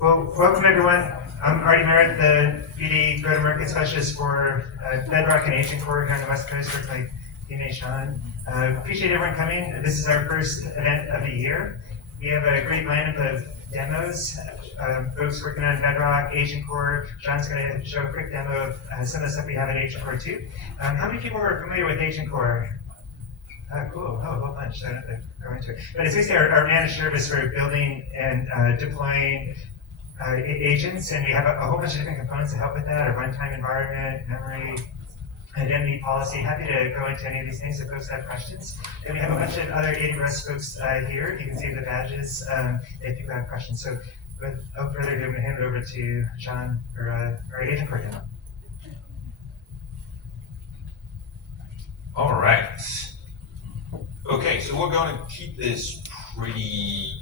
Well, welcome everyone. I'm Artie Merritt, the BD go-to-market specialist for Bedrock and AgentCore here on the West Coast with my teammate Sean. Appreciate everyone coming. This is our first event of the year. We have a great lineup of demos, folks working on Bedrock, AgentCore. Sean's going to show a quick demo of some of the stuff we have at AgentCore too. How many people are familiar with AgentCore? Cool. Oh, a whole bunch. I don't have to go into it. But it's basically our managed service for building and deploying agents, and we have a whole bunch of different components to help with that: a runtime environment, memory, identity policy. Happy to go into any of these things if folks have questions. And we have a bunch of other AWS folks here. You can see the badges if you have questions. So without further ado, I'm going to hand it over to Sean for our AgentCore demo. All right. Okay, so we're going to keep this pretty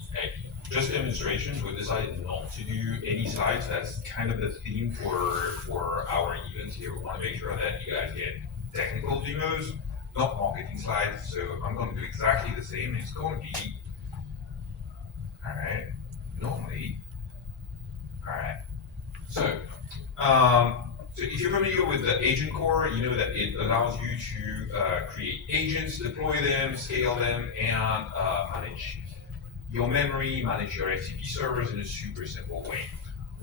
just demonstrations. We decided not to do any slides. That's kind of the theme for our event here. We want to make sure that you guys get technical demos, not marketing slides. So I'm going to do exactly the same. It's going to be, all right, normally, all right. So if you're familiar with the AgentCore, you know that it allows you to create agents, deploy them, scale them, and manage your memory, manage your FTP servers in a super simple way.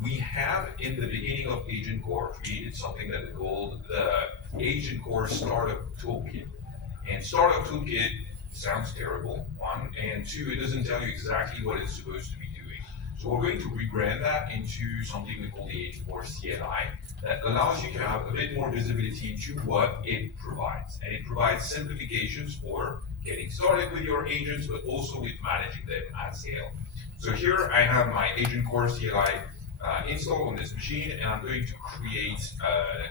We have, in the beginning of AgentCore, created something that we called the AgentCore Startup Toolkit. And Startup Toolkit sounds terrible, one, and two, it doesn't tell you exactly what it's supposed to be doing. So we're going to rebrand that into something we call the AgentCore CLI that allows you to have a bit more visibility into what it provides. And it provides simplifications for getting started with your agents, but also with managing them at scale. So here I have my AgentCore CLI installed on this machine, and I'm going to create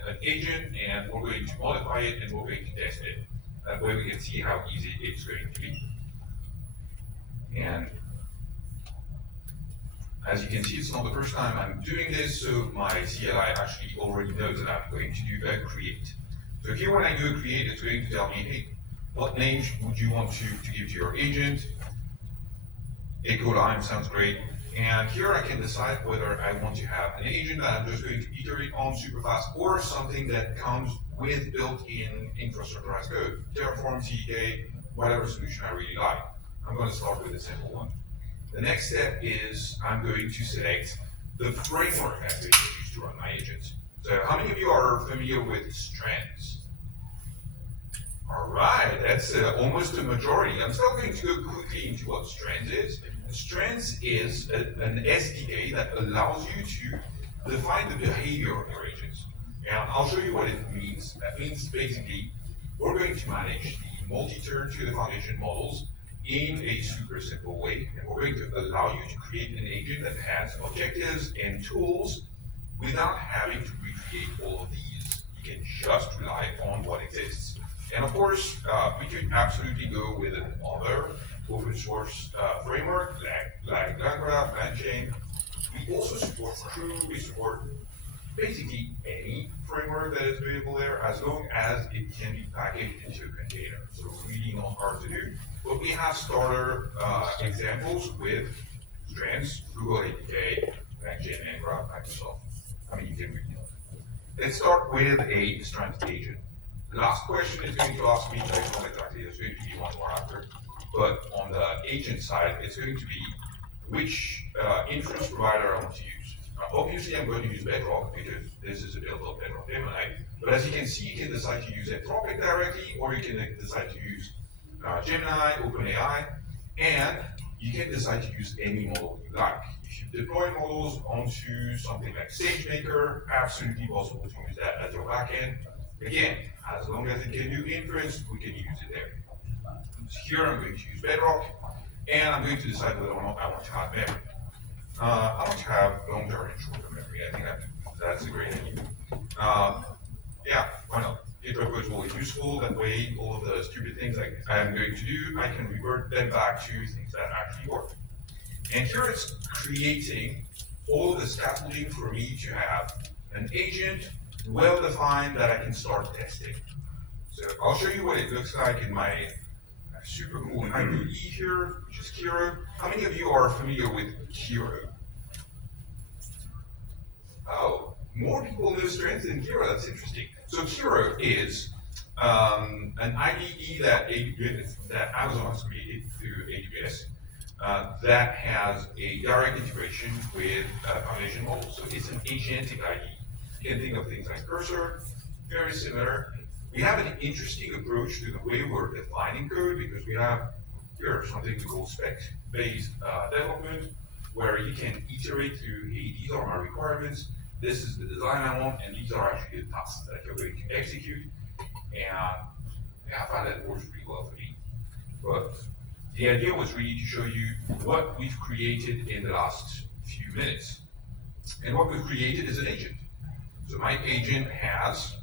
an agent, and we're going to modify it, and we're going to test it. That way we can see how easy it's going to be. And as you can see, it's not the first time I'm doing this, so my CLI actually already knows that I'm going to do a create. So here when I do a create, it's going to tell me, hey, what names would you want to give to your agent? Echo Lime sounds great. And here I can decide whether I want to have an agent that I'm just going to iterate on super fast, or something that comes with built-in infrastructure as code, Terraform, CDK, whatever solution I really like. I'm going to start with a simple one. The next step is I'm going to select the framework I'm going to use to run my agents. So how many of you are familiar with strands? All right, that's almost a majority. I'm still going to go quickly into what strands is. Strands is an SDK that allows you to define the behavior of your agents. And I'll show you what it means. That means basically we're going to manage the multi-turn to the foundation models in a super simple way, and we're going to allow you to create an agent that has objectives and tools without having to recreate all of these. You can just rely on what exists. And of course, we could absolutely go with another open source framework like LangGraph, LangChain. We also support Crew, we support basically any framework that is available there, as long as it can be packaged into a container. So really not hard to do. But we have starter examples with strands, Google APK, LangChain, LangGraph, Microsoft. I mean, you can read it. Let's start with a strand agent. The last question is going to ask me, so it's not exactly, it's going to be one more after, but on the agent side, it's going to be which inference provider I want to use. Obviously, I'm going to use Bedrock because this is a build of Bedrock Gemini. But as you can see, you can decide to use Anthropic directly, or you can decide to use Gemini, OpenAI, and you can decide to use any model you like. If you deploy models onto something like SageMaker, absolutely possible to use that as your backend. Again, as long as it can do inference, we can use it there. So here I'm going to use Bedrock, and I'm going to decide whether or not I want to have memory. I want to have longer and shorter memory. I think that's a great idea. Yeah, why not? GitHub is always useful. That way, all of the stupid things I'm going to do, I can revert them back to things that actually work. And here it's creating all of the scaffolding for me to have an agent well-defined that I can start testing. So I'll show you what it looks like in my super cool IDE here, which is Kiro. How many of you are familiar with Kiro? Oh, more people know Strength than Hero. That's interesting. So Hero is an IDE that Amazon has created through AWS that has a direct integration with foundation models. So it's an agentic IDE. You can think of things like Cursor, very similar. We have an interesting approach to the way we're defining code because we have here something we call spec-based development, where you can iterate through, hey, these are my requirements, this is the design I want, and these are actually the tasks that you're going to execute. And yeah, I found that works pretty well for me. But the idea was really to show you what we've created in the last few minutes. And what we've created is an agent. So my agent has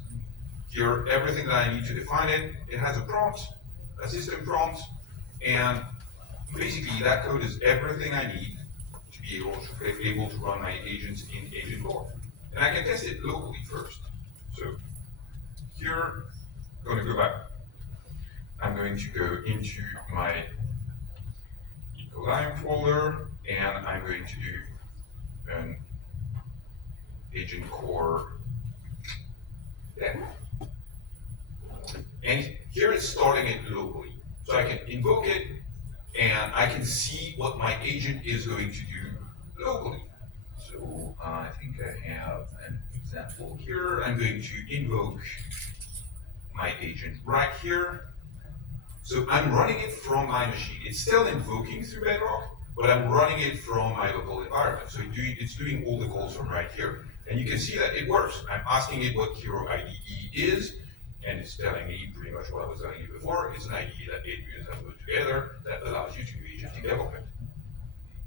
here everything that I need to define it. It has a prompt, a system prompt, and basically that code is everything I need to be able to run my agents in AgentCore. And I can test it locally first. So here, I'm going to go back. I'm going to go into my Ecolion folder, and I'm going to do an AgentCore demo. And here it's starting it locally. So I can invoke it, and I can see what my agent is going to do locally. So I think I have an example here. I'm going to invoke my agent right here. So I'm running it from my machine. It's still invoking through Bedrock, but I'm running it from my local environment. So it's doing all the calls from right here. And you can see that it works. I'm asking it what Hero IDE is, and it's telling me pretty much what I was telling you before. It's an IDE that AWS has put together that allows you to do agentic development.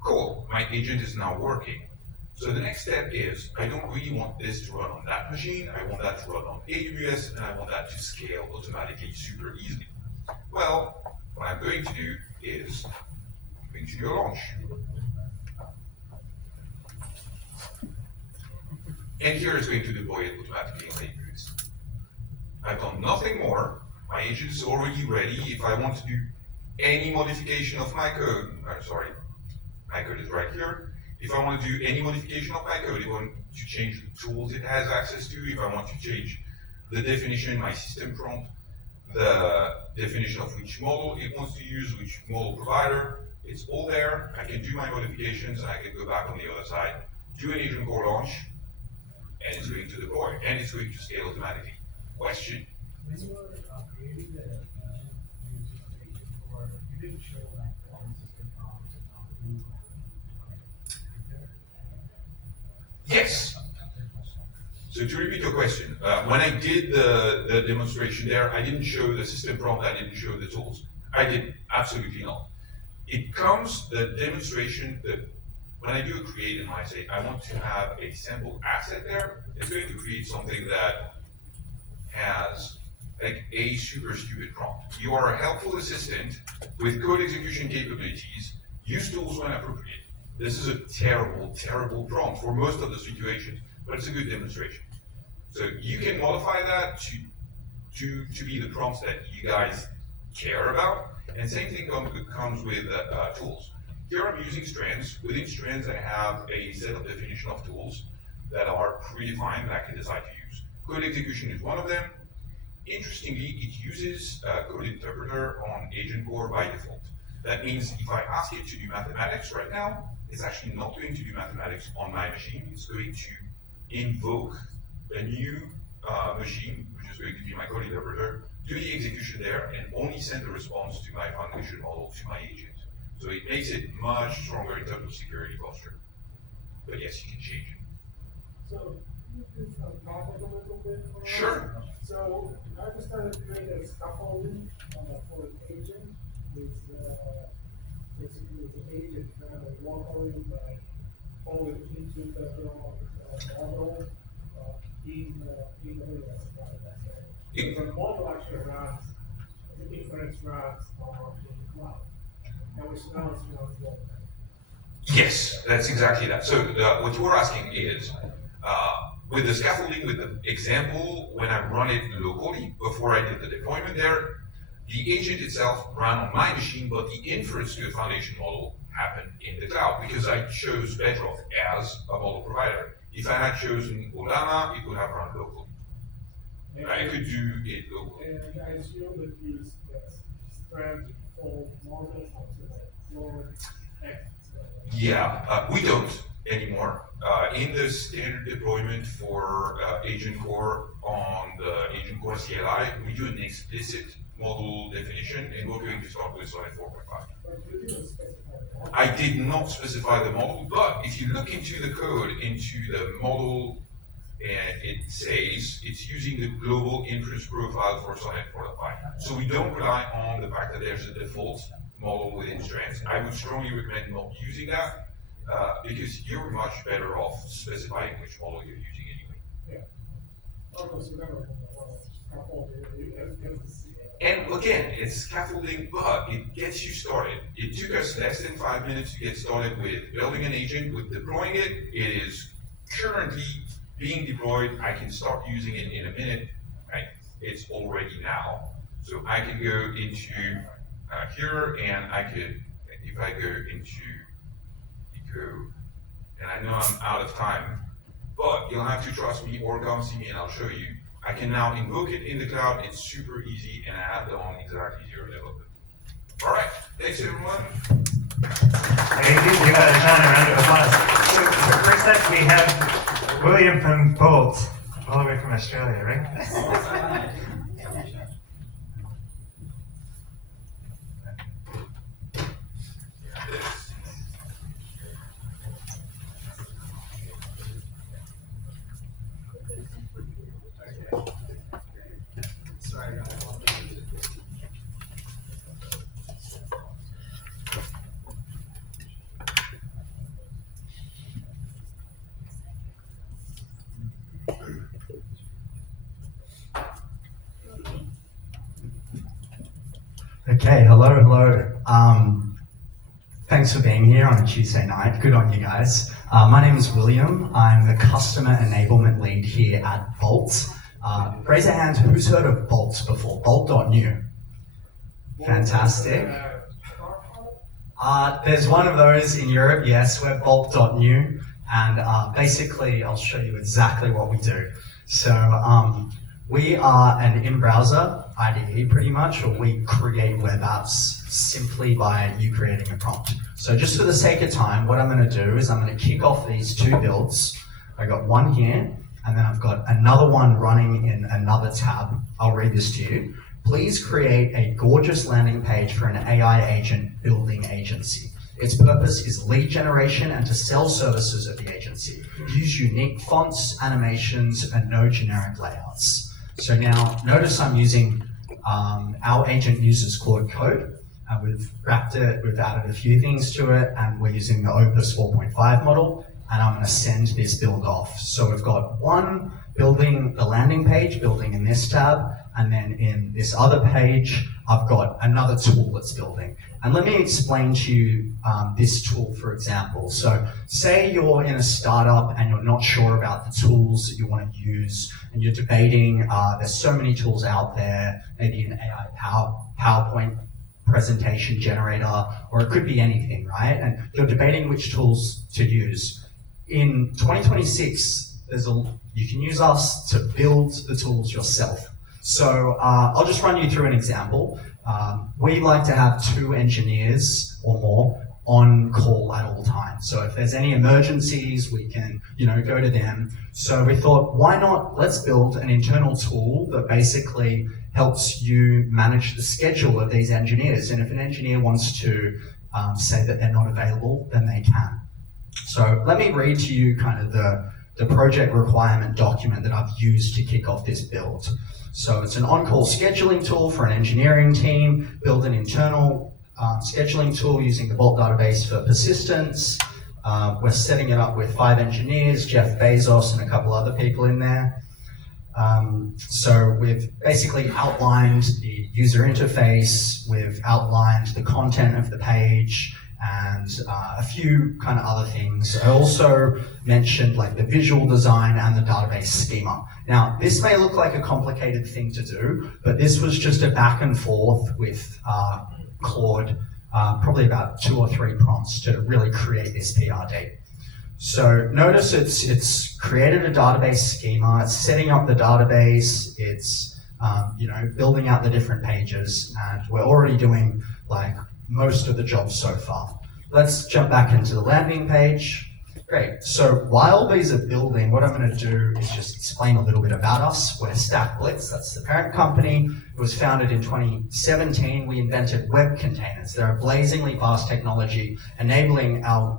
Cool, my agent is now working. So the next step is, I don't really want this to run on that machine. I want that to run on AWS, and I want that to scale automatically super easily. Well, what I'm going to do is, I'm going to do a launch. And here it's going to deploy it automatically on AWS. I've done nothing more. My agent is already ready. If I want to do any modification of my code, my code is right here. If I want to do any modification of my code, if I want to change the tools it has access to, if I want to change the definition, my system prompt, the definition of which model it wants to use, which model provider, it's all there. I can do my modifications, and I can go back on the other side, do an AgentCore launch, and it's going to deploy, and it's going to scale automatically. Question? When you were creating the using AgentCore, you didn't show like all the system prompts and how to do Yes. So to repeat your question, when I did the demonstration there, I didn't show the system prompt, I didn't show the tools. I didn't, absolutely not. It comes, the demonstration, that when I do a create and I say, I want to have a sample asset there, it's going to create something that has like a super stupid prompt. You are a helpful assistant with code execution capabilities, use tools when appropriate. This is a terrible, terrible prompt for most of the situations, but it's a good demonstration. So you can modify that to be the prompts that you guys care about, and same thing comes with tools. Here I'm using strands. Within strands, I have a set of definition of tools that are predefined that I can decide to use. Code execution is one of them. Interestingly, it uses code interpreter on AgentCore by default. That means if I ask it to do mathematics right now, it's actually not going to do mathematics on my machine. It's going to invoke a new machine, which is going to be my code interpreter, do the execution there, and only send the response to my foundation model to my agent. So it makes it much stronger in terms of security posture. But yes, you can change it. So, you can talk a little bit more? Sure. So, I just started doing a scaffolding for an agent with basically the agent locally by falling into the model in AWS. The model actually runs, the inference runs on the cloud. And which now is local. Yes, that's exactly that. So what you were asking is, with the scaffolding, with the example, when I run it locally, before I did the deployment there, the agent itself ran on my machine, but the inference to a foundation model happened in the cloud because I chose Bedrock as a model provider. If I had chosen Olana, it would have run locally. And- I could do it locally. And I assume that you spread for models onto like your X. We don't anymore. In the standard deployment for AgentCore on the AgentCore CLI, we do an explicit model definition, and we're going to start with Sonnet 4.5. But you didn't specify the model. I did not specify the model, but if you look into the code, into the model, and it says it's using the global inference profile for Sonnet 4.5. So we don't rely on the fact that there's a default model within Strands. I would strongly recommend not using that because you're much better off specifying which model you're using anyway. Yeah. Also, remember, scaffolding, you have to see. And again, it's scaffolding, but it gets you started. It took us less than 5 minutes to get started with building an agent, with deploying it. It is currently being deployed. I can start using it in a minute. Right? It's already now. So I can go into here, and I could, if I go into Eco, and I know I'm out of time, but you'll have to trust me or come see me and I'll show you. I can now invoke it in the cloud. It's super easy, and I have it on exactly zero development. All right, thanks everyone. Hey, give John a round of applause. So first up, we have William from Bolt, all the way from Australia, right? Sorry, guys. Okay, hello. Thanks for being here on a Tuesday night. Good on you guys. My name is William. I'm the Customer Enablement Lead here at Bolt. Raise a hand, who's heard of Bolt before? Bolt.new. Fantastic. There's one of those in Europe, yes, we're Bolt.new. And basically, I'll show you exactly what we do. So we are an in-browser IDE pretty much, or we create web apps simply by you creating a prompt. So just for the sake of time, what I'm going to do is I'm going to kick off these two builds. I got one here, and then I've got another one running in another tab. I'll read this to you. Please create a gorgeous landing page for an AI agent building agency. Its purpose is lead generation and to sell services of the agency. Use unique fonts, animations, and no generic layouts. So now, notice I'm using our agent uses Claude Code. We've wrapped it, we've added a few things to it, and we're using the Opus 4.5 model, and I'm going to send this build off. So we've got one building the landing page, building in this tab, and then in this other page, I've got another tool that's building. And let me explain to you this tool, for example. So say you're in a startup and you're not sure about the tools that you want to use, and you're debating, there's so many tools out there, maybe an AI PowerPoint presentation generator, or it could be anything, right? And you're debating which tools to use. In 2026, you can use us to build the tools yourself. So I'll just run you through an example. We like to have 2 engineers or more on call at all times. So if there's any emergencies, we can, go to them. So we thought, why not, let's build an internal tool that basically helps you manage the schedule of these engineers. And if an engineer wants to say that they're not available, then they can. So let me read to you kind of the project requirement document that I've used to kick off this build. So it's an on-call scheduling tool for an engineering team, build an internal scheduling tool using the Bolt database for persistence. We're setting it up with 5 engineers, Jeff Bezos and a couple other people in there. So we've basically outlined the user interface, we've outlined the content of the page, and a few kind of other things. I also mentioned like the visual design and the database schema. Now, this may look like a complicated thing to do, but this was just a back and forth with Claude, probably about 2 or 3 prompts to really create this PRD. So notice it's created a database schema, it's setting up the database, it's building out the different pages, and we're already doing like most of the jobs so far. Let's jump back into the landing page. Great, so while these are building, what I'm going to do is just explain a little bit about us. We're Stack Blitz, that's the parent company. It was founded in 2017. We invented web containers. They're a blazingly fast technology enabling our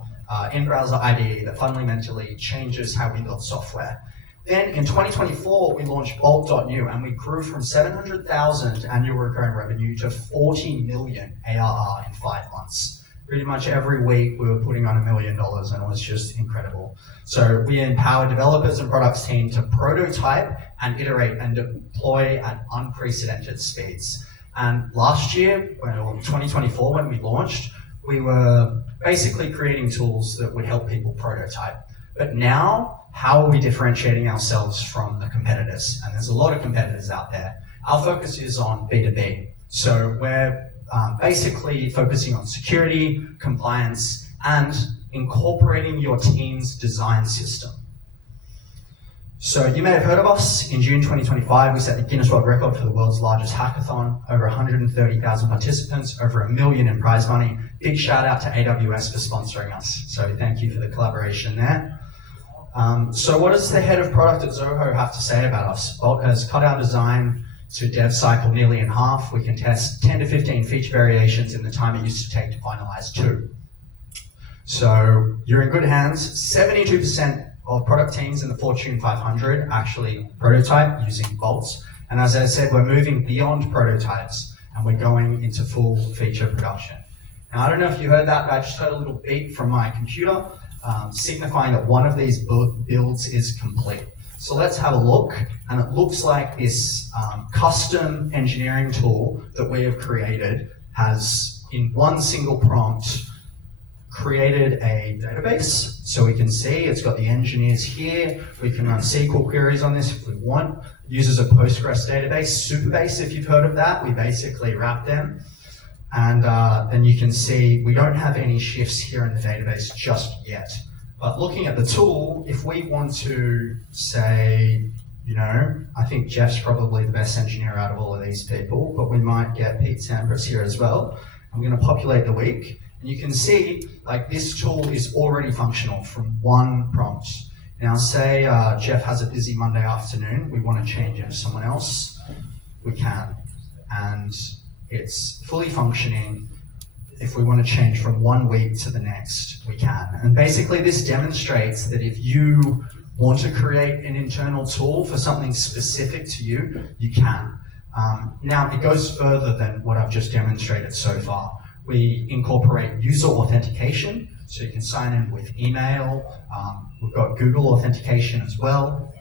in-browser IDE that fundamentally changes how we build software. Then in 2024, we launched Bolt.new, and we grew from 700,000 annual recurring revenue to 40 million ARR in 5 months. Pretty much every week we were putting on $1 million, and it was just incredible. So we empower developers and products team to prototype and iterate and deploy at unprecedented speeds. And last year, 2024, when we launched, we were basically creating tools that would help people prototype. But now, how are we differentiating ourselves from the competitors? And there's a lot of competitors out there. Our focus is on B2B. So we're basically focusing on security, compliance, and incorporating your team's design system. So you may have heard of us. In June 2025, we set the Guinness World Record for the world's largest hackathon, over 130,000 participants, over $1 million in prize money. Big shout out to AWS for sponsoring us. So thank you for the collaboration there. So what does the head of product at Zoho have to say about us? Bolt has cut our design to dev cycle nearly in half. We can test 10 to 15 feature variations in the time it used to take to finalize 2. So you're in good hands. 72% of product teams in the Fortune 500 actually prototype using Bolts. And as I said, we're moving beyond prototypes and we're going into full feature production. Now, I don't know if you heard that, but I just heard a little beep from my computer signifying that one of these builds is complete. So let's have a look, and it looks like this custom engineering tool that we have created has, in one single prompt, created a database. So we can see it's got the engineers here. We can run SQL queries on this if we want. It uses a Postgres database, Superbase, if you've heard of that. We basically wrap them. And then you can see we don't have any shifts here in the database just yet. But looking at the tool, if we want to say, I think Jeff's probably the best engineer out of all of these people, but we might get Pete Sampras here as well. I'm going to populate the week, and you can see like this tool is already functional from one prompt. Now say Jeff has a busy Monday afternoon, we want to change him to someone else, we can. And it's fully functioning. If we want to change from one week to the next, we can. And basically this demonstrates that if you want to create an internal tool for something specific to you, you can. Now it goes further than what I've just demonstrated so far. We incorporate user authentication, so you can sign in with email. We've got Google authentication as well.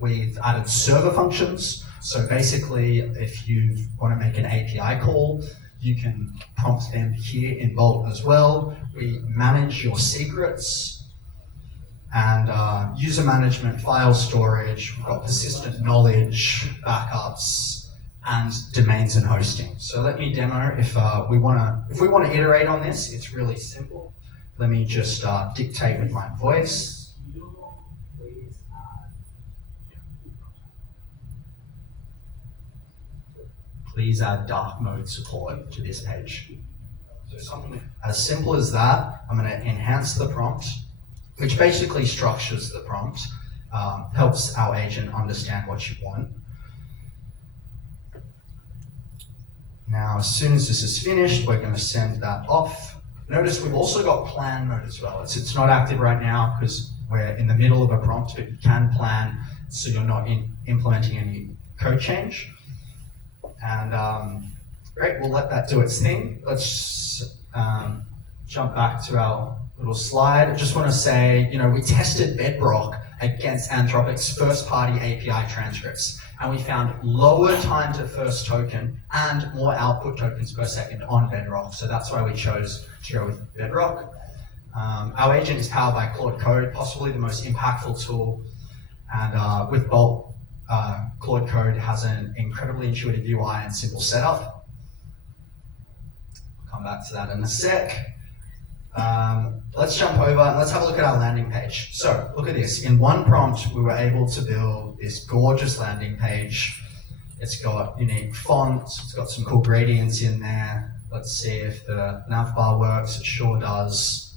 We've added server functions. So basically, if you want to make an API call, you can prompt them here in Bolt as well. We manage your secrets and user management, file storage. We've got persistent knowledge, backups, and domains and hosting. So let me demo if we want to iterate on this. It's really simple. Let me just dictate with my voice. Please add dark mode support to this page. So something as simple as that. I'm going to enhance the prompt, which basically structures the prompt, helps our agent understand what you want. Now, as soon as this is finished, we're going to send that off. Notice we've also got plan mode as well. It's not active right now because we're in the middle of a prompt, but you can plan so you're not implementing any code change. And great, we'll let that do its thing. Let's jump back to our little slide. I just want to say, we tested Bedrock against Anthropic's first-party API transcripts, and we found lower time to first token and more output tokens per second on Bedrock. So that's why we chose to go with Bedrock. Our agent is powered by Claude Code, possibly the most impactful tool. And with Bolt, Claude Code has an incredibly intuitive UI and simple setup. I'll come back to that in a sec. let's jump over and let's have a look at our landing page. So look at this. In one prompt, we were able to build this gorgeous landing page. It's got unique fonts. It's got some cool gradients in there. Let's see if the navbar works. It sure does.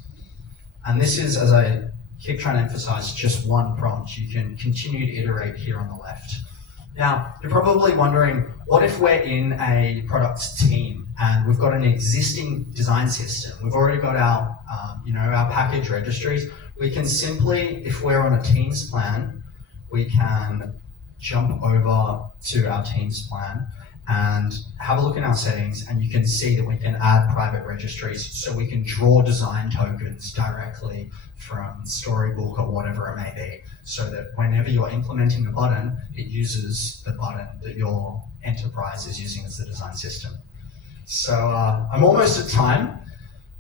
And this is, as I keep trying to emphasize, just one prompt. You can continue to iterate here on the left. Now, you're probably wondering, what if we're in a product team and we've got an existing design system? We've already got our, our package registries. We can simply, if we're on a Teams plan, we can jump over to our Teams plan and have a look in our settings, and you can see that we can add private registries, so we can draw design tokens directly from Storybook or whatever it may be, so that whenever you're implementing a button, it uses the button that your enterprise is using as the design system. So I'm almost at time.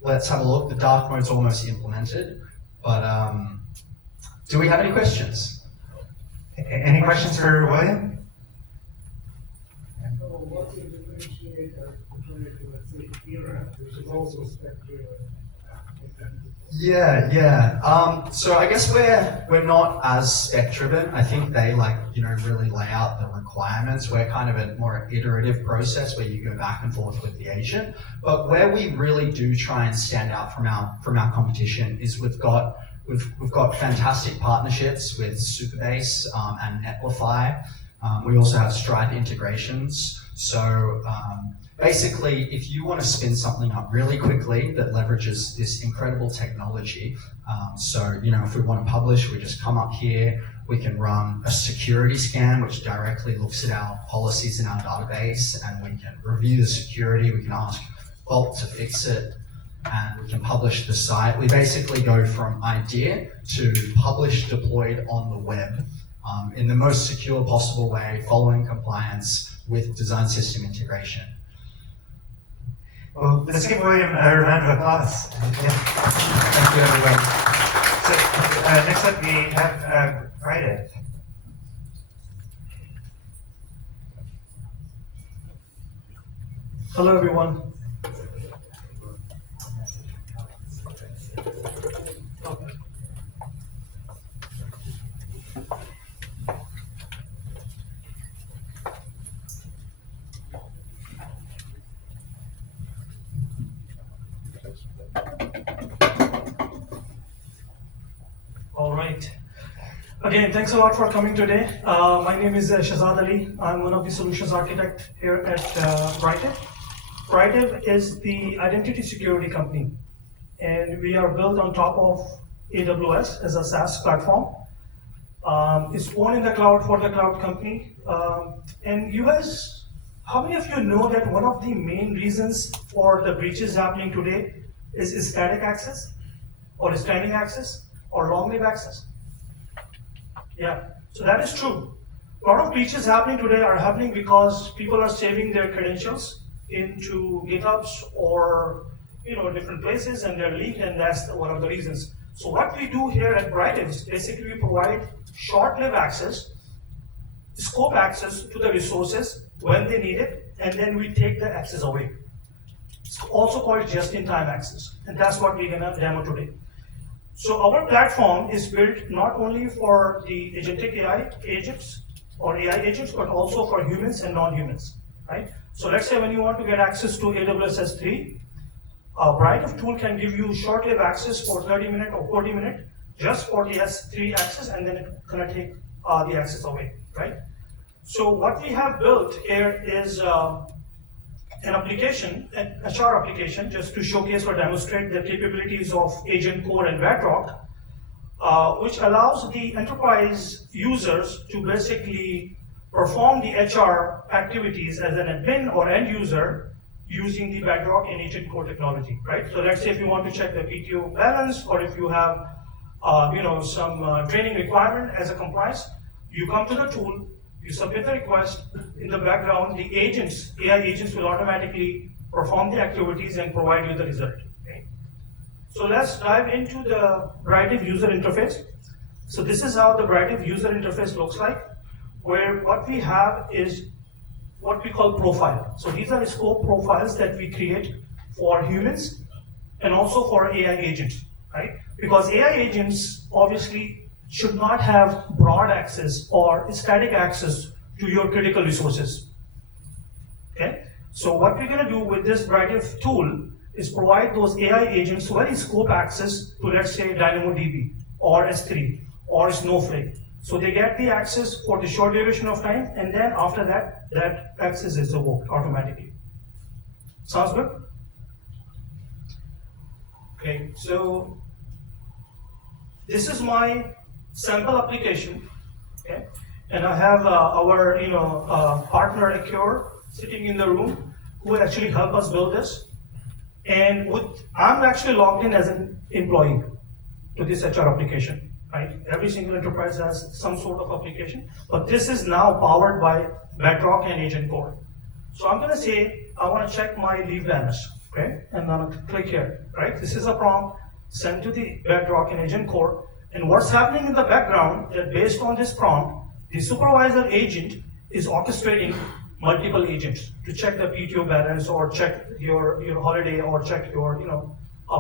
Let's have a look. The dark mode's almost implemented, but do we have any questions? Any questions for William? So what will differentiate our compared to, let's say, ERA, which is also spec-driven? Yeah. So I guess we're not as spec-driven. I think they really lay out the requirements. We're kind of a more iterative process where you go back and forth with the agent. But where we really do try and stand out from our competition is we've got fantastic partnerships with Supabase and Netlify. We also have Stripe integrations. So basically, if you want to spin something up really quickly that leverages this incredible technology, if we want to publish, we just come up here, we can run a security scan, which directly looks at our policies in our database, and we can review the security, we can ask Bolt to fix it, and we can publish the site. We basically go from idea to publish deployed on the web in the most secure possible way, following compliance with design system integration. Well, let's give William a round of applause. Yeah. Thank you, everyone. So next up, we have Britive. Hello, everyone. All right. Again, thanks a lot for coming today. My name is Shahzad Ali. I'm one of the solutions architects here at Britive. Britive is the identity security company, and we are built on top of AWS as a SaaS platform. It's born in the cloud for the cloud company. And you guys, how many of you know that one of the main reasons for the breaches happening today is static access, or standing access, or long-lived access? Yeah, so that is true. A lot of breaches happening today are happening because people are saving their credentials into GitHubs or different places, and they're leaked, and that's one of the reasons. So what we do here at Britive is basically we provide short-lived access, scope access to the resources when they need it, and then we take the access away. It's also called just-in-time access, and that's what we're gonna demo today. So our platform is built not only for the Agentic AI agents or AI agents, but also for humans and non-humans, right? So let's say when you want to get access to AWS S3, a Britive tool can give you short-lived access for 30-minute or 40-minute just for the S3 access, and then it's gonna take the access away, right? So what we have built here is an application, an HR application, just to showcase or demonstrate the capabilities of AgentCore and Bedrock, which allows the enterprise users to basically perform the HR activities as an admin or end user using the Bedrock and AgentCore technology, right? So let's say if you want to check the PTO balance, or if you have some training requirement as a compliance, you come to the tool, you submit the request. In the background, the agents, AI agents, will automatically perform the activities and provide you the result. Okay? So let's dive into the Britive user interface. So this is how the Britive user interface looks like, where what we have is what we call profile. So these are the scope profiles that we create for humans and also for AI agents, right? Because AI agents obviously should not have broad access or static access to your critical resources. Okay? So what we're going to do with this Britive tool is provide those AI agents very scope access to, let's say, DynamoDB or S3 or Snowflake. So they get the access for the short duration of time, and then after that, that access is revoked automatically. Sounds good? Okay, so this is my sample application, okay? And I have our partner AgentCore sitting in the room who actually helped us build this. And I'm actually logged in as an employee to this HR application, right? Every single enterprise has some sort of application, but this is now powered by Bedrock and AgentCore. So I'm gonna say, I wanna check my leave balance, okay? And I'm gonna click here, right? This is a prompt sent to the Bedrock and AgentCore. And what's happening in the background, that based on this prompt, the supervisor agent is orchestrating multiple agents to check the PTO balance or check your holiday or check your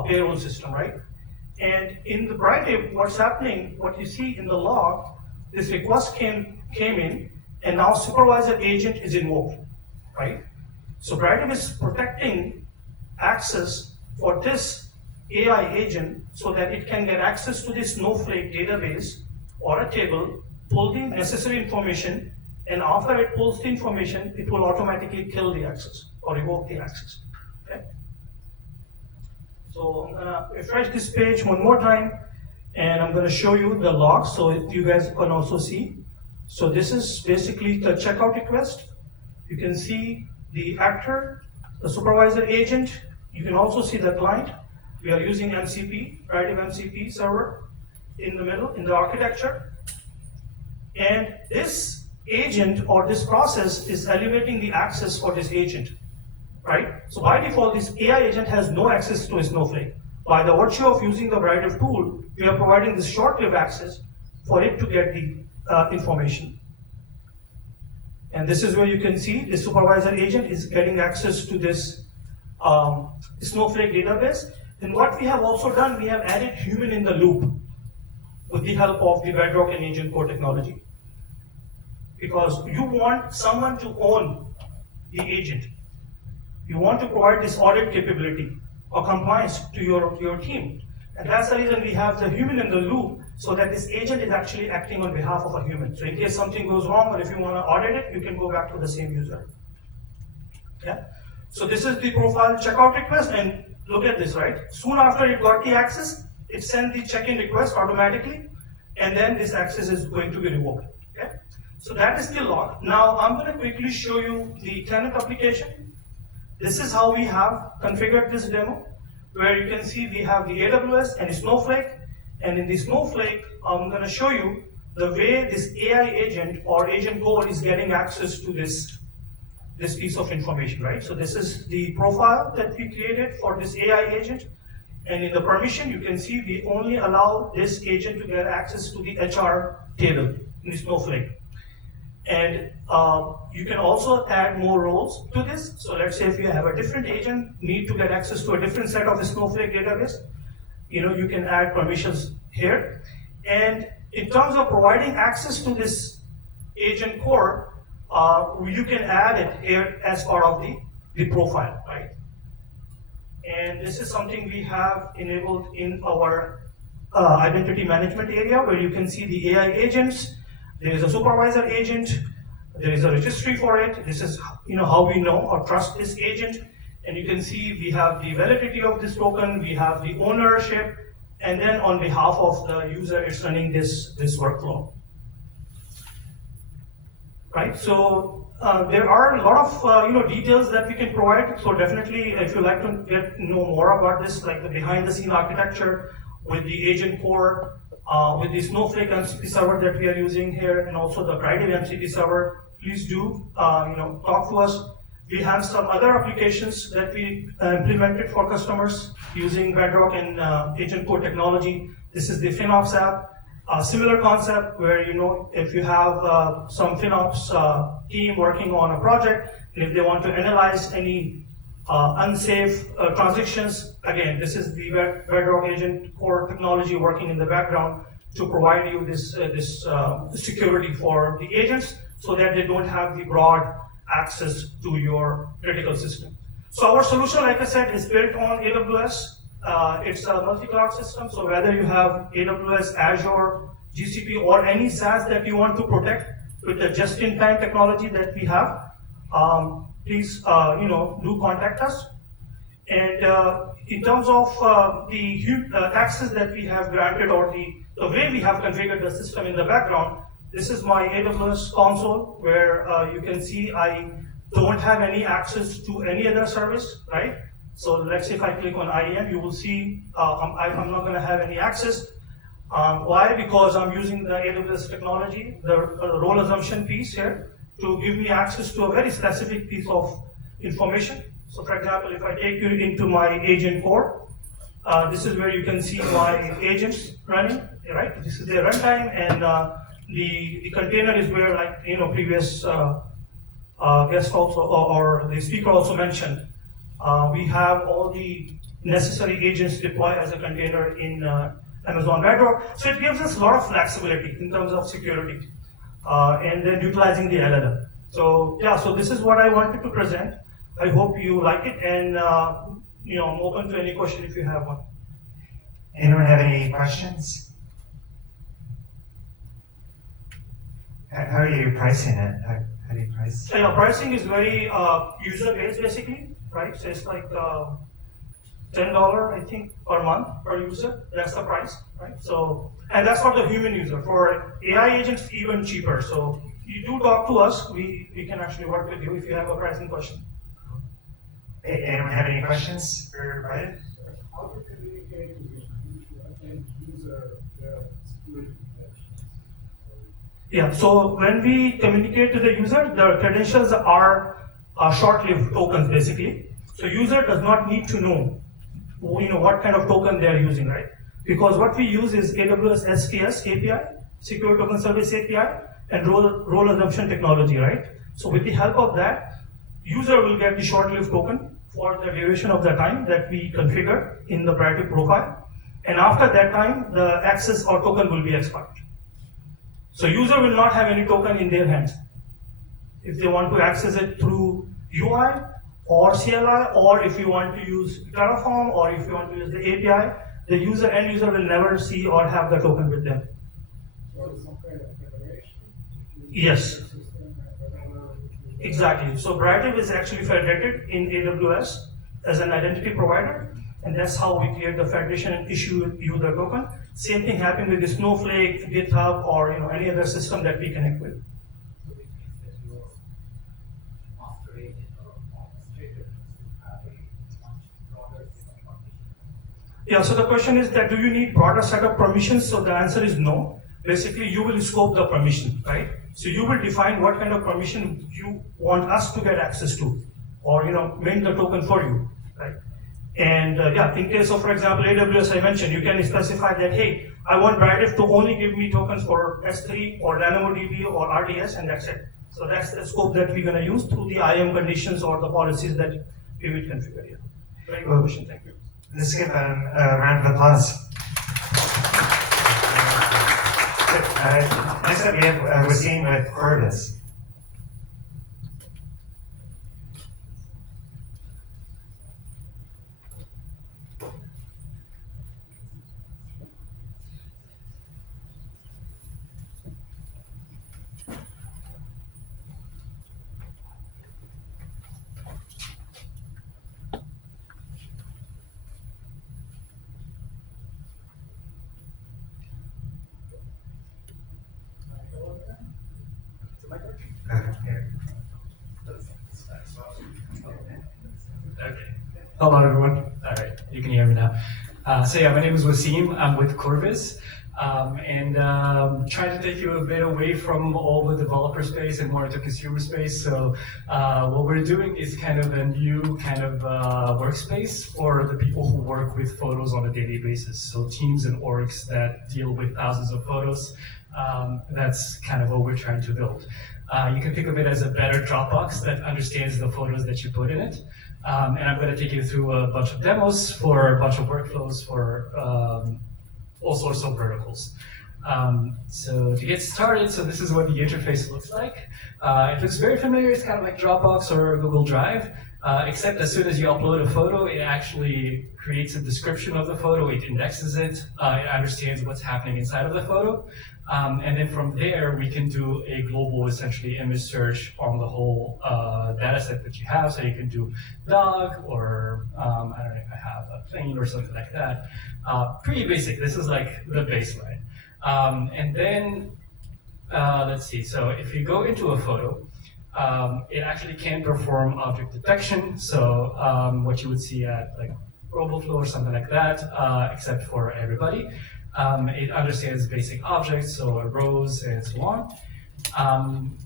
payroll system, right? And in the Britive, what's happening, what you see in the log, this request came in, and now supervisor agent is invoked, right? So Britive is protecting access for this AI agent so that it can get access to this Snowflake database or a table, pull the necessary information, and after it pulls the information, it will automatically kill the access or revoke the access. Okay? So I'm gonna refresh this page one more time, and I'm gonna show you the logs so you guys can also see. So this is basically the checkout request. You can see the actor, the supervisor agent. You can also see the client. We are using MCP, Britive MCP server in the middle, in the architecture. And this agent or this process is elevating the access for this agent, right? So by default, this AI agent has no access to a Snowflake. By the virtue of using the Britive tool, we are providing this short-lived access for it to get the information. And this is where you can see the supervisor agent is getting access to this Snowflake database. And what we have also done, we have added human in the loop with the help of the Bedrock and AgentCore technology. Because you want someone to own the agent. You want to provide this audit capability or compliance to your team. And that's the reason we have the human in the loop, so that this agent is actually acting on behalf of a human. So in case something goes wrong, or if you want to audit it, you can go back to the same user. Yeah. So this is the profile checkout request, and look at this, right? Soon after it got the access, it sent the check-in request automatically, and then this access is going to be revoked. Okay? So that is the log. Now I'm going to quickly show you the tenant application. This is how we have configured this demo, where you can see we have the AWS and the Snowflake. And in the Snowflake, I'm going to show you the way this AI agent or AgentCore is getting access to this piece of information, right? So this is the profile that we created for this AI agent. And in the permission, you can see we only allow this agent to get access to the HR table in the Snowflake. And you can also add more roles to this. So let's say if you have a different agent need to get access to a different set of the Snowflake database, you can add permissions here. And in terms of providing access to this AgentCore, you can add it here as part of the profile, right? And this is something we have enabled in our identity management area, where you can see the AI agents. There is a supervisor agent. There is a registry for it. This is how we know or trust this agent. And you can see we have the validity of this token. We have the ownership. And then on behalf of the user, it's running this workflow. Right? So there are a lot of details that we can provide. So definitely, if you'd like to know more about this, like the behind-the-scene architecture with the AgentCore, with the Snowflake MCP server that we are using here, and also the Britive MCP server, please do talk to us. We have some other applications that we implemented for customers using Bedrock and AgentCore technology. This is the FinOps app. A similar concept where, if you have some FinOps team working on a project, and if they want to analyze any unsafe transactions. Again, this is the Bedrock AgentCore technology working in the background to provide you this security for the agents so that they don't have the broad access to your critical system. So our solution, like I said, is built on AWS. It's a multi-cloud system, so whether you have AWS, Azure, GCP, or any SaaS that you want to protect with the just-in-time technology that we have, please do contact us. And in terms of the access that we have granted or the way we have configured the system in the background, this is my AWS console where you can see I don't have any access to any other service, right? So let's say if I click on IAM, you will see I'm not going to have any access. Why? Because I'm using the AWS technology, the role assumption piece here, to give me access to a very specific piece of information. So for example, if I take you into my AgentCore, this is where you can see my agents running, right? This is their runtime, and the container is where, like previous guest also or the speaker also mentioned, we have all the necessary agents deployed as a container in Amazon Bedrock. So it gives us a lot of flexibility in terms of security and then utilizing the LLM. So yeah, so this is what I wanted to present. I hope you like it, and I'm open to any question if you have one. Anyone have any questions? How are you pricing it? How do you price? So, yeah, pricing is very user-based, basically, right? So it's like $10, I think, per month per user. That's the price, right? So, and that's for the human user. For AI agents, even cheaper. So you do talk to us. We can actually work with you if you have a pricing question. Hey, anyone have any questions for Britive? How to communicate with the end user security credentials? Yeah, so when we communicate to the user, the credentials are short-lived tokens, basically. So user does not need to know, what kind of token they're using, right? Because what we use is AWS STS API, Secure Token Service API, and role assumption technology, right? So with the help of that, user will get the short-lived token for the duration of the time that we configure in the Britive profile. And after that time, the access or token will be expired. So user will not have any token in their hands. If they want to access it through UI or CLI, or if you want to use Terraform, or if you want to use the API, the end user will never see or have the token with them. So it's some kind of federation? Yes. Exactly. So Britive is actually federated in AWS as an identity provider, and that's how we create the federation and issue you the token. Same thing happened with the Snowflake, GitHub, or any other system that we connect with. So which means that your master agent or orchestrator have a much broader set of permissions. Yeah, so the question is that do you need broader set of permissions? So the answer is no. Basically, you will scope the permission, right? So you will define what kind of permission you want us to get access to, or mint the token for you, right? And in case of, for example, AWS, I mentioned, you can specify that, hey, I want Britive to only give me tokens for S3 or DynamoDB or RDS, and that's it. So that's the scope that we're going to use through the IAM conditions or the policies that we will configure here. Very good question, thank you. Let's give a round of applause. Next up, we have Wasim with CoreViz. Okay. Hello, everyone. All right, you can hear me now. So yeah, my name is Wasim. I'm with CoreViz, and trying to take you a bit away from all the developer space and more into consumer space. So what we're doing is kind of a new kind of workspace for the people who work with photos on a daily basis. So teams and orgs that deal with thousands of photos. That's kind of what we're trying to build. You can think of it as a better Dropbox that understands the photos that you put in it. And I'm going to take you through a bunch of demos for a bunch of workflows for all sorts of verticals. So to get started, so this is what the interface looks like. It looks very familiar. It's kind of like Dropbox or Google Drive, except as soon as you upload a photo, it actually creates a description of the photo. It indexes it. It understands what's happening inside of the photo. And then from there, we can do a global, essentially, image search on the whole data set that you have. So you can do dog, or I don't know if I have a plane or something like that. Pretty basic. This is like the baseline. And then, let's see. So if you go into a photo, it actually can perform object detection. So what you would see at like RoboFlow or something like that, except for everybody. It understands basic objects, so rows and so on.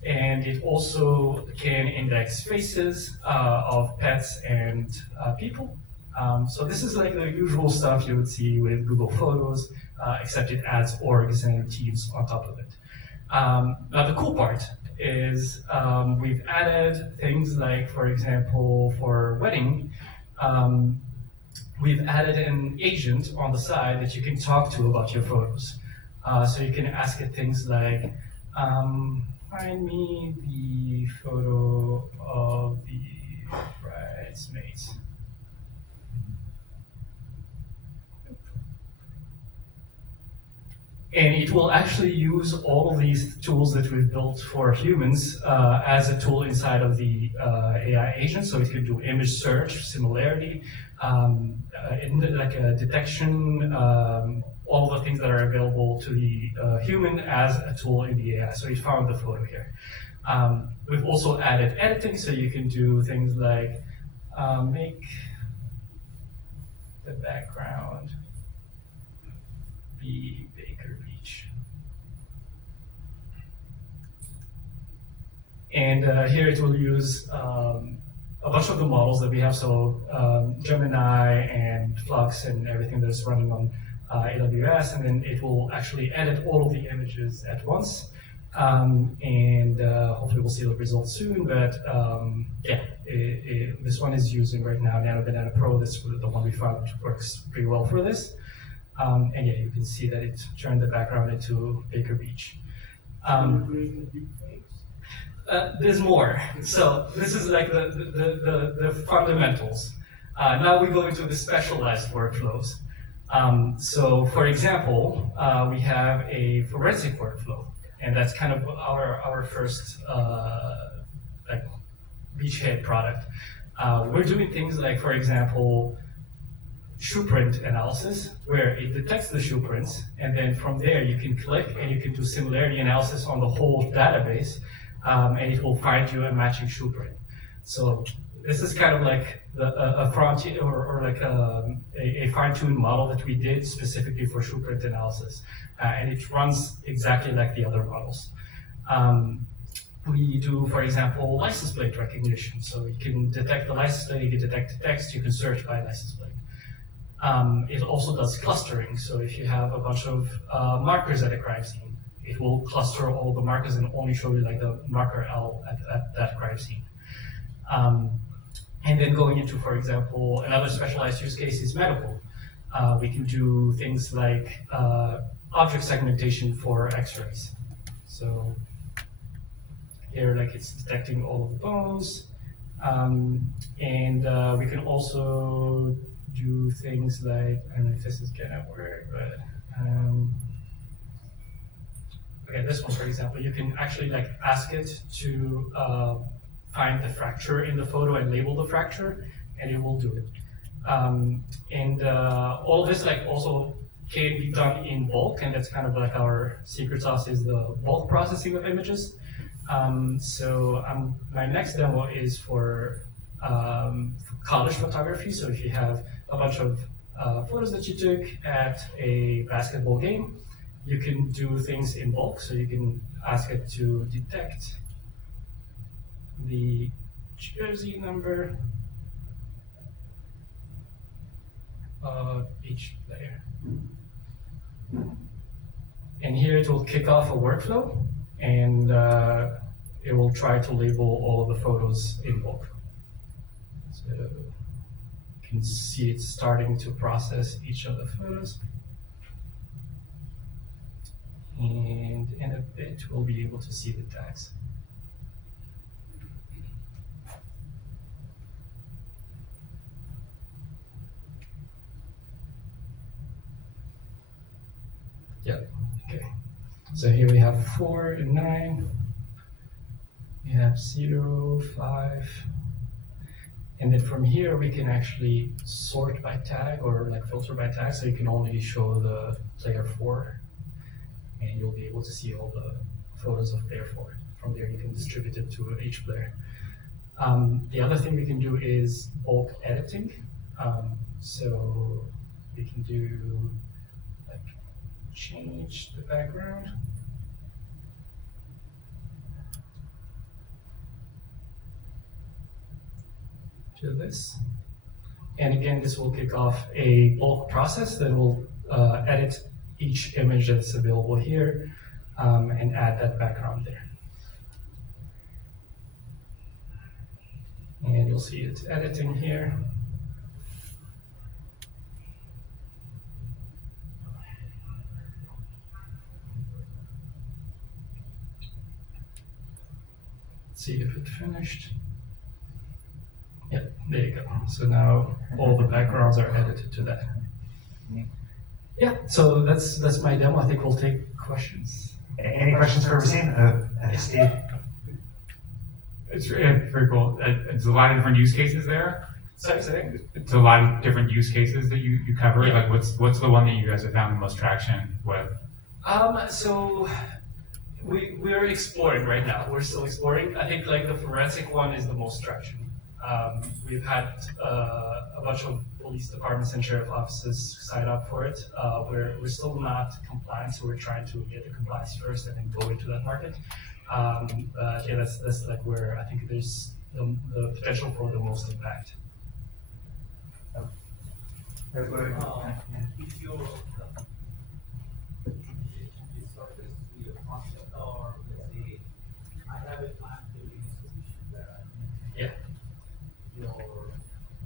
And it also can index faces of pets and people. So this is like the usual stuff you would see with Google Photos, except it adds orgs and teams on top of it. Now the cool part is we've added things like, for example, for wedding, we've added an agent on the side that you can talk to about your photos. So you can ask it things like, find me the photo of the bridesmaids. And it will actually use all of these tools that we've built for humans as a tool inside of the AI agent. So it can do image search, similarity, like a detection, all the things that are available to the human as a tool in the AI. So we found the photo here. We've also added editing, so you can do things like make the background be Baker Beach. And here it will use a bunch of the models that we have, so Gemini and Flux and everything that's running on AWS, and then it will actually edit all of the images at once. And hopefully we'll see the results soon, but yeah, this one is using right now Nano Banana Pro. This was the one we found works pretty well for this. And yeah, you can see that it turned the background into Baker Beach. There's more. So this is like the fundamentals. Now we go into the specialized workflows. So for example, we have a forensic workflow, and that's kind of our first like beachhead product. We're doing things like, for example, shoe print analysis, where it detects the shoe prints, and then from there you can click and you can do similarity analysis on the whole database, and it will find you a matching shoe print. So this is kind of like a frontier, or like a fine-tuned model that we did specifically for shoe print analysis, and it runs exactly like the other models. We do, for example, license plate recognition. So you can detect the license plate, you can detect the text, you can search by license plate. It also does clustering. So if you have a bunch of markers at a crime scene, it will cluster all the markers and only show you like the marker L at that crime scene. And then going into, for example, another specialized use case is medical. We can do things like object segmentation for X-rays. So here, like, it's detecting all of the bones. And we can also do things like, I don't know if this is gonna work, but okay, this one, for example, you can actually like ask it to find the fracture in the photo and label the fracture, and it will do it. All of this like also can be done in bulk, and that's kind of like our secret sauce is the bulk processing of images. My next demo is for college photography. So if you have a bunch of photos that you took at a basketball game, you can do things in bulk. So you can ask it to detect the jersey number of each player. And here it will kick off a workflow, and it will try to label all of the photos in bulk. So So you can see it starting to process each of the photos. And in a bit, we'll be able to see the tags. Yep, okay. So here we have 4 and 9. We have 0, 5. And then from here, we can actually sort by tag or like filter by tag. So you can only show the player 4. And you'll be able to see all the photos of player 4. From there, you can distribute it to each player. The other thing we can do is bulk editing. So we can do like change the background. To this. And again, this will kick off a bulk process that will edit each image that's available here and add that background there. And you'll see it editing here. Let's see if it finished. Yep, there you go. So now all the backgrounds are edited to that. Yeah, so that's my demo. I think we'll take questions. Any questions for Wasim? Steve? It's very cool. It's a lot of different use cases there. Sorry, say It's a lot of different use cases that you cover. Yeah. Like what's the one that you guys have found the most traction with? So we're exploring right now. We're still exploring. I think like the forensic one is the most traction. We've had a bunch of police departments and sheriff offices sign up for it. We're still not compliant, so we're trying to get the compliance first and then go into that market. But yeah, that's like where I think there's the potential for the most impact. If your surface your concept, or let's say I have a plan building a solution where Yeah. your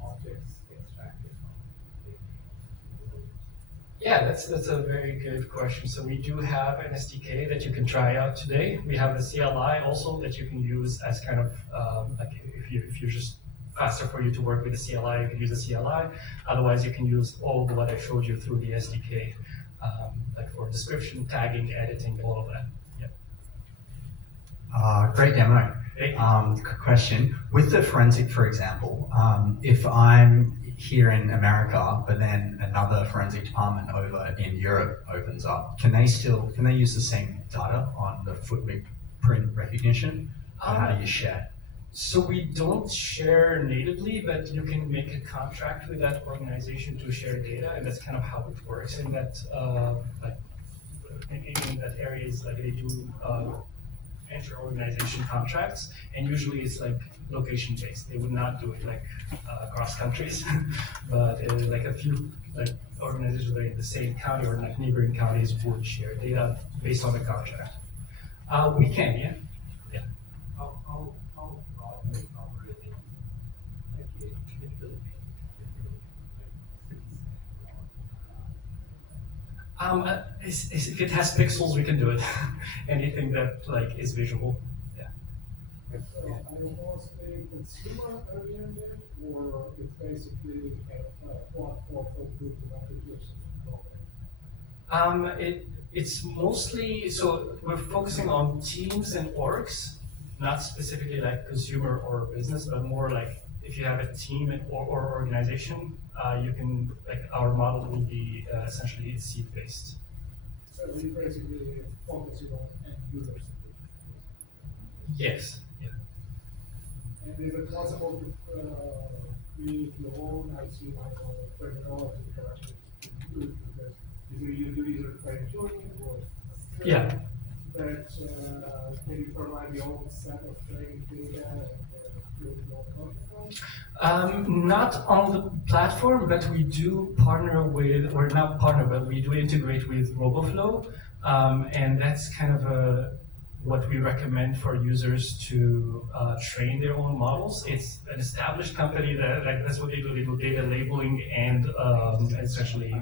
objects extracted from Yeah, that's a very good question. So we do have an SDK that you can try out today. We have the CLI also that you can use as kind of like if you're just faster for you to work with the CLI, you can use the CLI. Otherwise, you can use all of what I showed you through the SDK, like for description, tagging, editing, all of that. Yeah. Great demo. Thank you. Question. With the forensic, for example, if I'm here in America, but then another forensic department over in Europe opens up, can they use the same data on the footprint recognition? Or how do you share? So we don't share natively, but you can make a contract with that organization to share data, and that's kind of how it works. In that, like in that area is like they do inter-organization contracts, and usually it's like location-based. They would not do it like across countries, but like a few like organizations that are in the same county or like neighboring counties would share data based on the contract. We can, yeah. how broad is operating like a typical If it has pixels, we can do it. Anything that like is visual. Yeah. So are you mostly consumer oriented, or it's basically a platform for group of applications? It's mostly, so we're focusing on teams and orgs, not specifically like consumer or business, but more like if you have a team or organization, you can, like our model will be essentially seed-based. So we basically focusing on end users. Yes, yeah. And is it possible to create your own IC terminology correctly? Because either you do either fine tuning or Yeah. that can you provide your own set of training data and create your own platform? Not on the platform, but we do partner with, or not partner, but we do integrate with RoboFlow, and that's kind of what we recommend for users to train their own models. It's an established company that's what they do. They do data labeling and essentially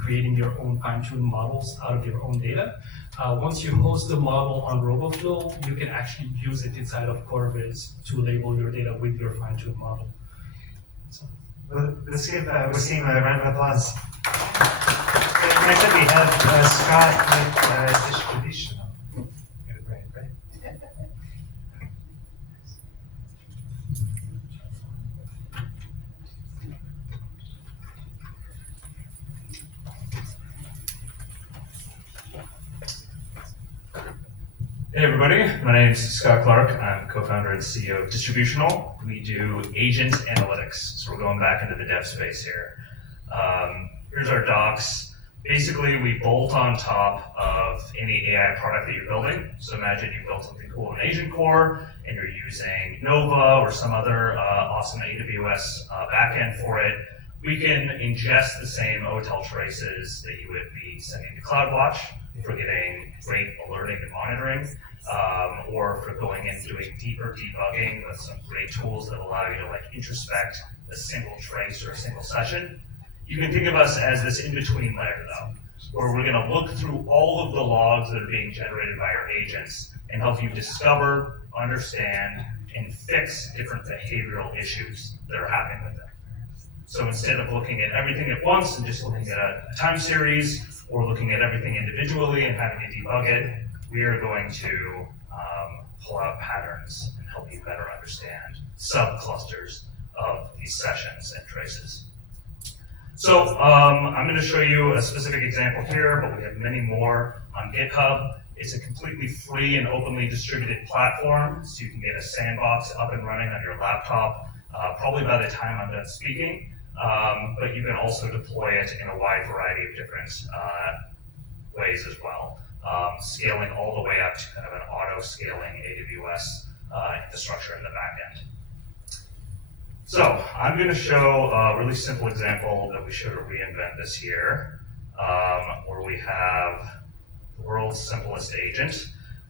creating their own fine-tuned models out of your own data. Once you host the model on RoboFlow, you can actually use it inside of CoreViz to label your data with your fine-tuned model. So. Well, let's give Wasim a round of applause. Next up we have Scott with Distributional. Right. Hey everybody, my name is Scott Clark. I'm co-founder and CEO of Distributional. We do agent analytics, so we're going back into the dev space here. Here's our docs. Basically, we bolt on top of any AI product that you're building. So imagine you built something cool in AgentCore and you're using Nova or some other awesome AWS backend for it. We can ingest the same OTel traces that you would be sending to CloudWatch for getting great alerting and monitoring, or for going in and doing deeper debugging with some great tools that allow you to like introspect a single trace or a single session. You can think of us as this in-between layer though, where we're gonna look through all of the logs that are being generated by our agents and help you discover, understand, and fix different behavioral issues that are happening with them. So instead of looking at everything at once and just looking at a time series or looking at everything individually and having to debug it, we are going to pull out patterns and help you better understand subclusters of these sessions and traces. So I'm going to show you a specific example here, but we have many more on GitHub. It's a completely free and openly distributed platform, so you can get a sandbox up and running on your laptop probably by the time I'm done speaking. But you can also deploy it in a wide variety of different ways as well, scaling all the way up to kind of an auto-scaling AWS infrastructure in the back end. So I'm going to show a really simple example that we showed at reInvent this year, where we have the world's simplest agent.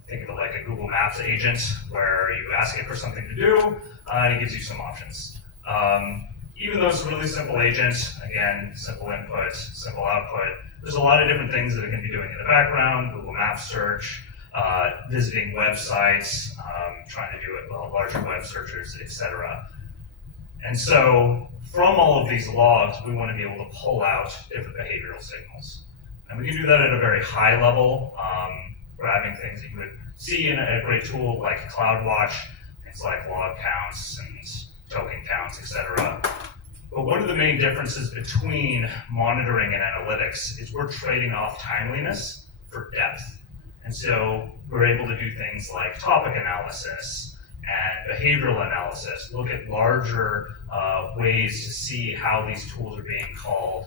Think of it like a Google Maps agent, where you ask it for something to do, and it gives you some options. Even though it's a really simple agent, again, simple input, simple output, there's a lot of different things that it can be doing in the background, Google Maps search, visiting websites, trying to do it with larger web searchers, etc. And so from all of these logs, we want to be able to pull out different behavioral signals. And we can do that at a very high level, grabbing things that you would see in a great tool like CloudWatch, things like log counts and token counts, etc. But one of the main differences between monitoring and analytics is we're trading off timeliness for depth. And so we're able to do things like topic analysis and behavioral analysis, look at larger ways to see how these tools are being called,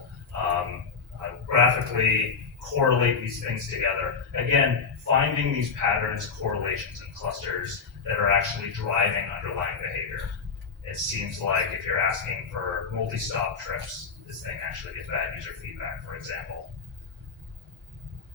graphically correlate these things together. Again, finding these patterns, correlations, and clusters that are actually driving underlying behavior. It seems like if you're asking for multi-stop trips, this thing actually gets bad user feedback, for example.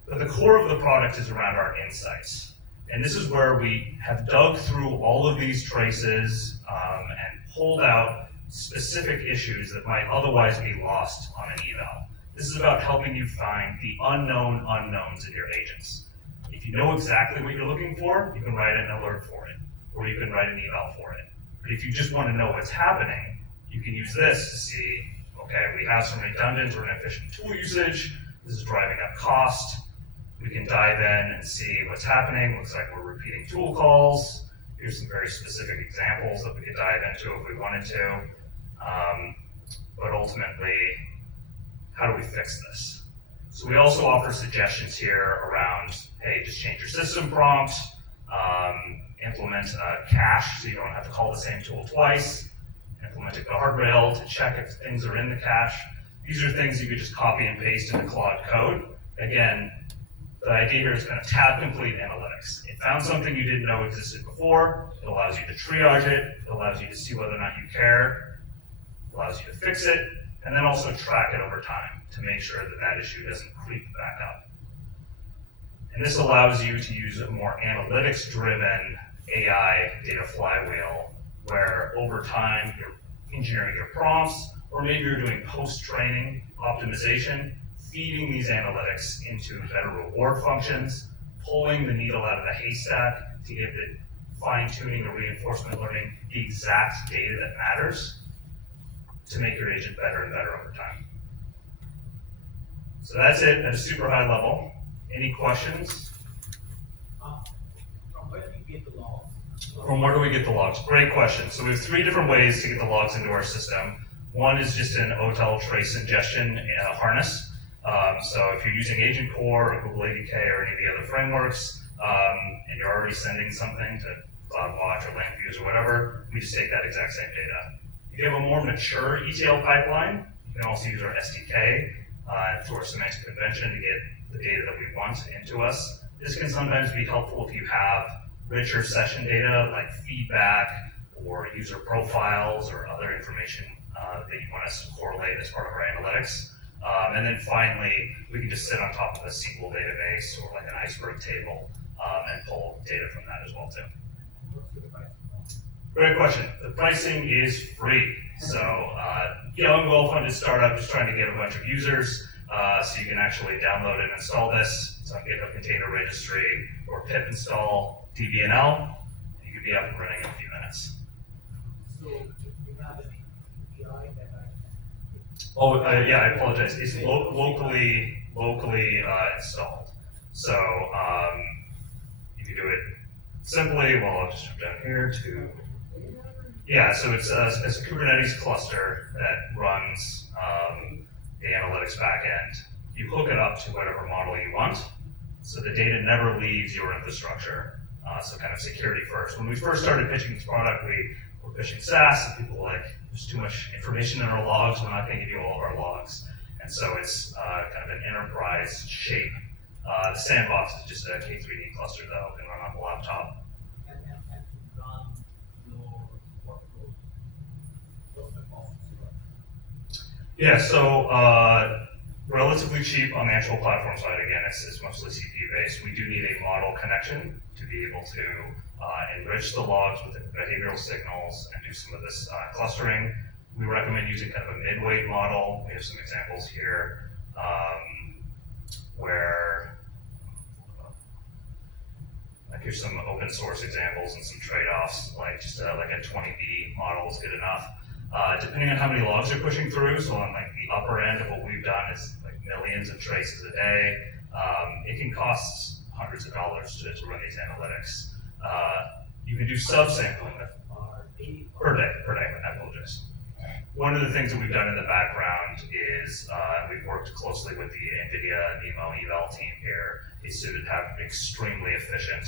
But the core of the product is around our insights. And this is where we have dug through all of these traces and pulled out specific issues that might otherwise be lost on an eval. This is about helping you find the unknown unknowns in your agents. If you know exactly what you're looking for, you can write an alert for it, or you can write an eval for it. But if you just want to know what's happening, you can use this to see, okay, we have some redundant or inefficient tool usage. This is driving up cost. We can dive in and see what's happening. Looks like we're repeating tool calls. Here's some very specific examples that we could dive into if we wanted to. But ultimately, how do we fix this? So we also offer suggestions here around, hey, just change your system prompt, implement a cache so you don't have to call the same tool twice, implement a guardrail to check if things are in the cache. These are things you could just copy and paste into Claude code. Again, the idea here is kind of tab complete analytics. It found something you didn't know existed before. It allows you to triage it. It allows you to see whether or not you care. It allows you to fix it, and then also track it over time to make sure that that issue doesn't creep back up. And this allows you to use a more analytics-driven AI data flywheel, where over time you're engineering your prompts, or maybe you're doing post-training optimization, feeding these analytics into better reward functions, pulling the needle out of the haystack to give the fine-tuning or reinforcement learning the exact data that matters to make your agent better and better over time. So that's it at a super high level. Any questions? From where do we get the logs? From where do we get the logs? Great question. So we have 3 different ways to get the logs into our system. One is just an OTel trace ingestion harness. So if you're using AgentCore or Google ADK or any of the other frameworks, and you're already sending something to CloudWatch or LangFuse or whatever, we just take that exact same data. If you have a more mature ETL pipeline, you can also use our SDK through our semantic convention to get the data that we want into us. This can sometimes be helpful if you have richer session data like feedback or user profiles or other information that you want us to correlate as part of our analytics. And then finally, we can just sit on top of a SQL database or like an iceberg table and pull data from that as well too. Great question. The pricing is free. So young, well-funded startup just trying to get a bunch of users, so you can actually download and install this. It's on GitHub Container Registry or pip install DBNL. You can be up and running in a few minutes. So you have an API that Oh, yeah, I apologize. It's locally installed. So you can do it simply. Well, I'll just jump down here to. Yeah, so it's a Kubernetes cluster that runs the analytics backend. You hook it up to whatever model you want, so the data never leaves your infrastructure. So kind of security first. When we first started pitching this product, we were pitching SaaS, and people were like, there's too much information in our logs, we're not going to give you all of our logs. And so it's kind of an enterprise shape. The sandbox is just a K3D cluster though, can run on the laptop. and to run your workload, what's the cost? Yeah, so relatively cheap on the actual platform side. Again, it's mostly CPU based. We do need a model connection to be able to enrich the logs with the behavioral signals and do some of this clustering. We recommend using kind of a mid-weight model. We have some examples here where, like here's some open source examples and some trade-offs, like just like a 20B model is good enough. Depending on how many logs you're pushing through, so on like the upper end of what we've done is like millions of traces a day, it can cost hundreds of dollars to run these analytics. You can do subsampling per day, I apologize. One of the things that we've done in the background is we've worked closely with the NVIDIA NeMo eval team here, is to have extremely efficient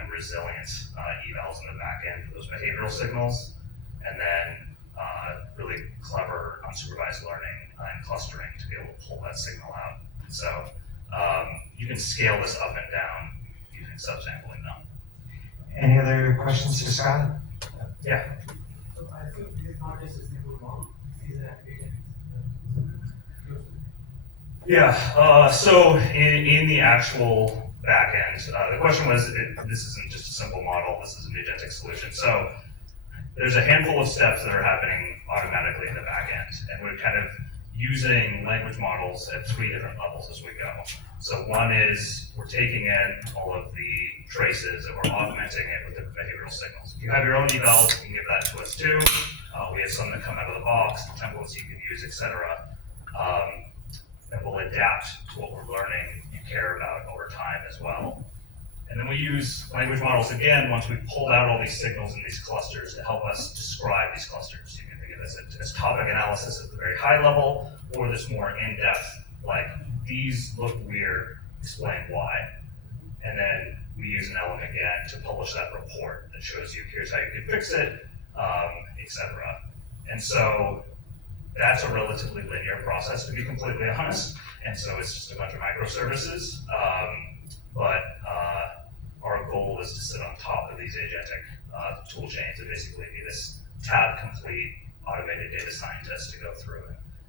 and resilient evals in the back end for those behavioral signals, and then really clever unsupervised learning and clustering to be able to pull that signal out. So you can scale this up and down using subsampling now. Any other questions for Scott? Yeah. So I think this is not just a simple model, this is an application. Yeah, so in the actual backend, the question was, this isn't just a simple model, this is an agentic solution. So there's a handful of steps that are happening automatically in the backend, and we're kind of using language models at 3 different levels as we go. So one is we're taking in all of the traces and we're augmenting it with the behavioral signals. If you have your own evals, you can give that to us too. We have some that come out of the box, templates you can use, etc. And we'll adapt to what we're learning you care about over time as well. And then we use language models again once we've pulled out all these signals in these clusters to help us describe these clusters. You can think of this as topic analysis at the very high level, or this more in-depth, like these look weird, explain why. And then we use an element again to publish that report that shows you here's how you can fix it, etc. And so that's a relatively linear process, to be completely honest. And so it's just a bunch of microservices. But our goal is to sit on top of these agentic tool chains and basically be this tab complete automated data scientist to go through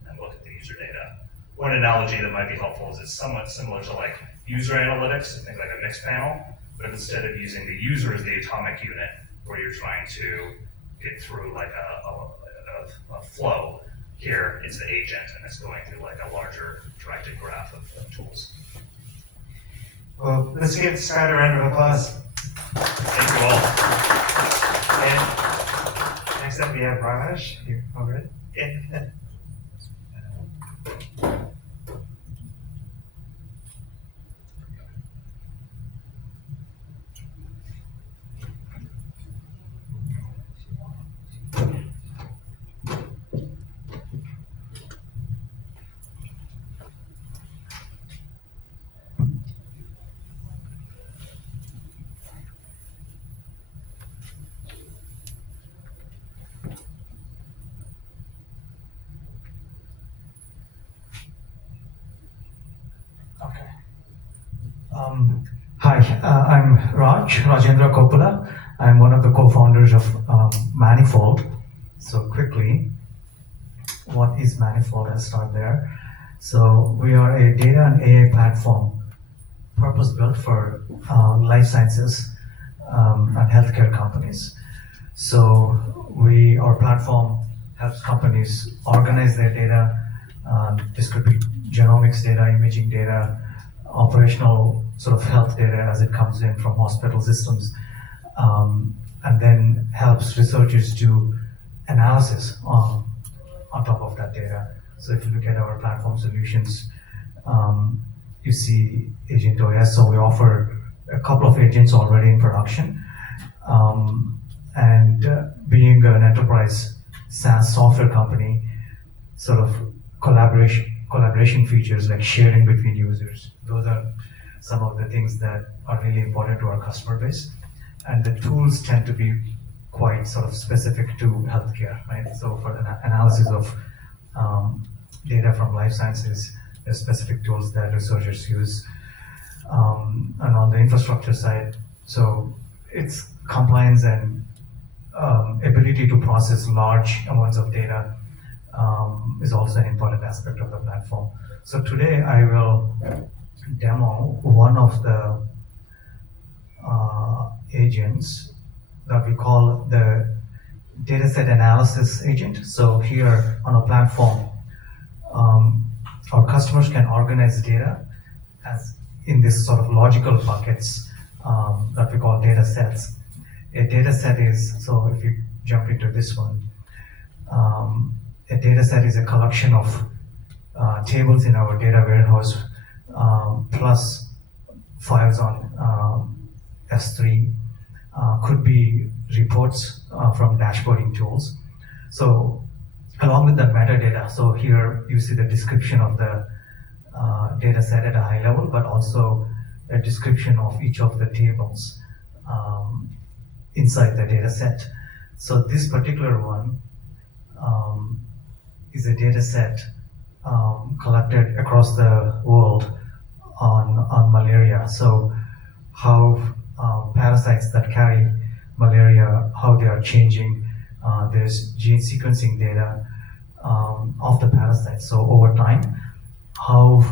and look at the user data. one analogy that might be helpful is it's somewhat similar to like user analytics, think like a mixed panel, but instead of using the user as the atomic unit, where you're trying to get through like a flow, here it's the agent, and it's going through like a larger directed graph of tools. Well, let's give Scott a round of applause. Thank you all. And next up we have Raj. Here, over it. Yeah. Okay. Hi, I'm Rajendra Kopula. I'm one of the co-founders of Manifold. So quickly, what is Manifold? I'll start there. So we are a data and AI platform purpose-built for life sciences and healthcare companies. So our platform helps companies organize their data. This could be genomics data, imaging data, operational sort of health data as it comes in from hospital systems, and then helps researchers do analysis on top of that data. So if you look at our platform solutions, you see Agent OS. So we offer a couple of agents already in production. Being an enterprise SaaS software company, sort of collaboration features like sharing between users. Those are some of the things that are really important to our customer base. And the tools tend to be quite sort of specific to healthcare, right? So for the analysis of data from life sciences, there's specific tools that researchers use. And on the infrastructure side, so it's compliance and ability to process large amounts of data is also an important aspect of the platform. So today I will demo one of the agents that we call the dataset analysis agent. So here on a platform, our customers can organize data as in this sort of logical buckets that we call data sets. A data set is, so if you jump into this one, a data set is a collection of tables in our data warehouse plus files on S3, could be reports from dashboarding tools. So along with that metadata, so here you see the description of the data set at a high level, but also a description of each of the tables inside the data set. So this particular one is a data set collected across the world on malaria. So how parasites that carry malaria, how they are changing. There's gene sequencing data of the parasites. So over time, how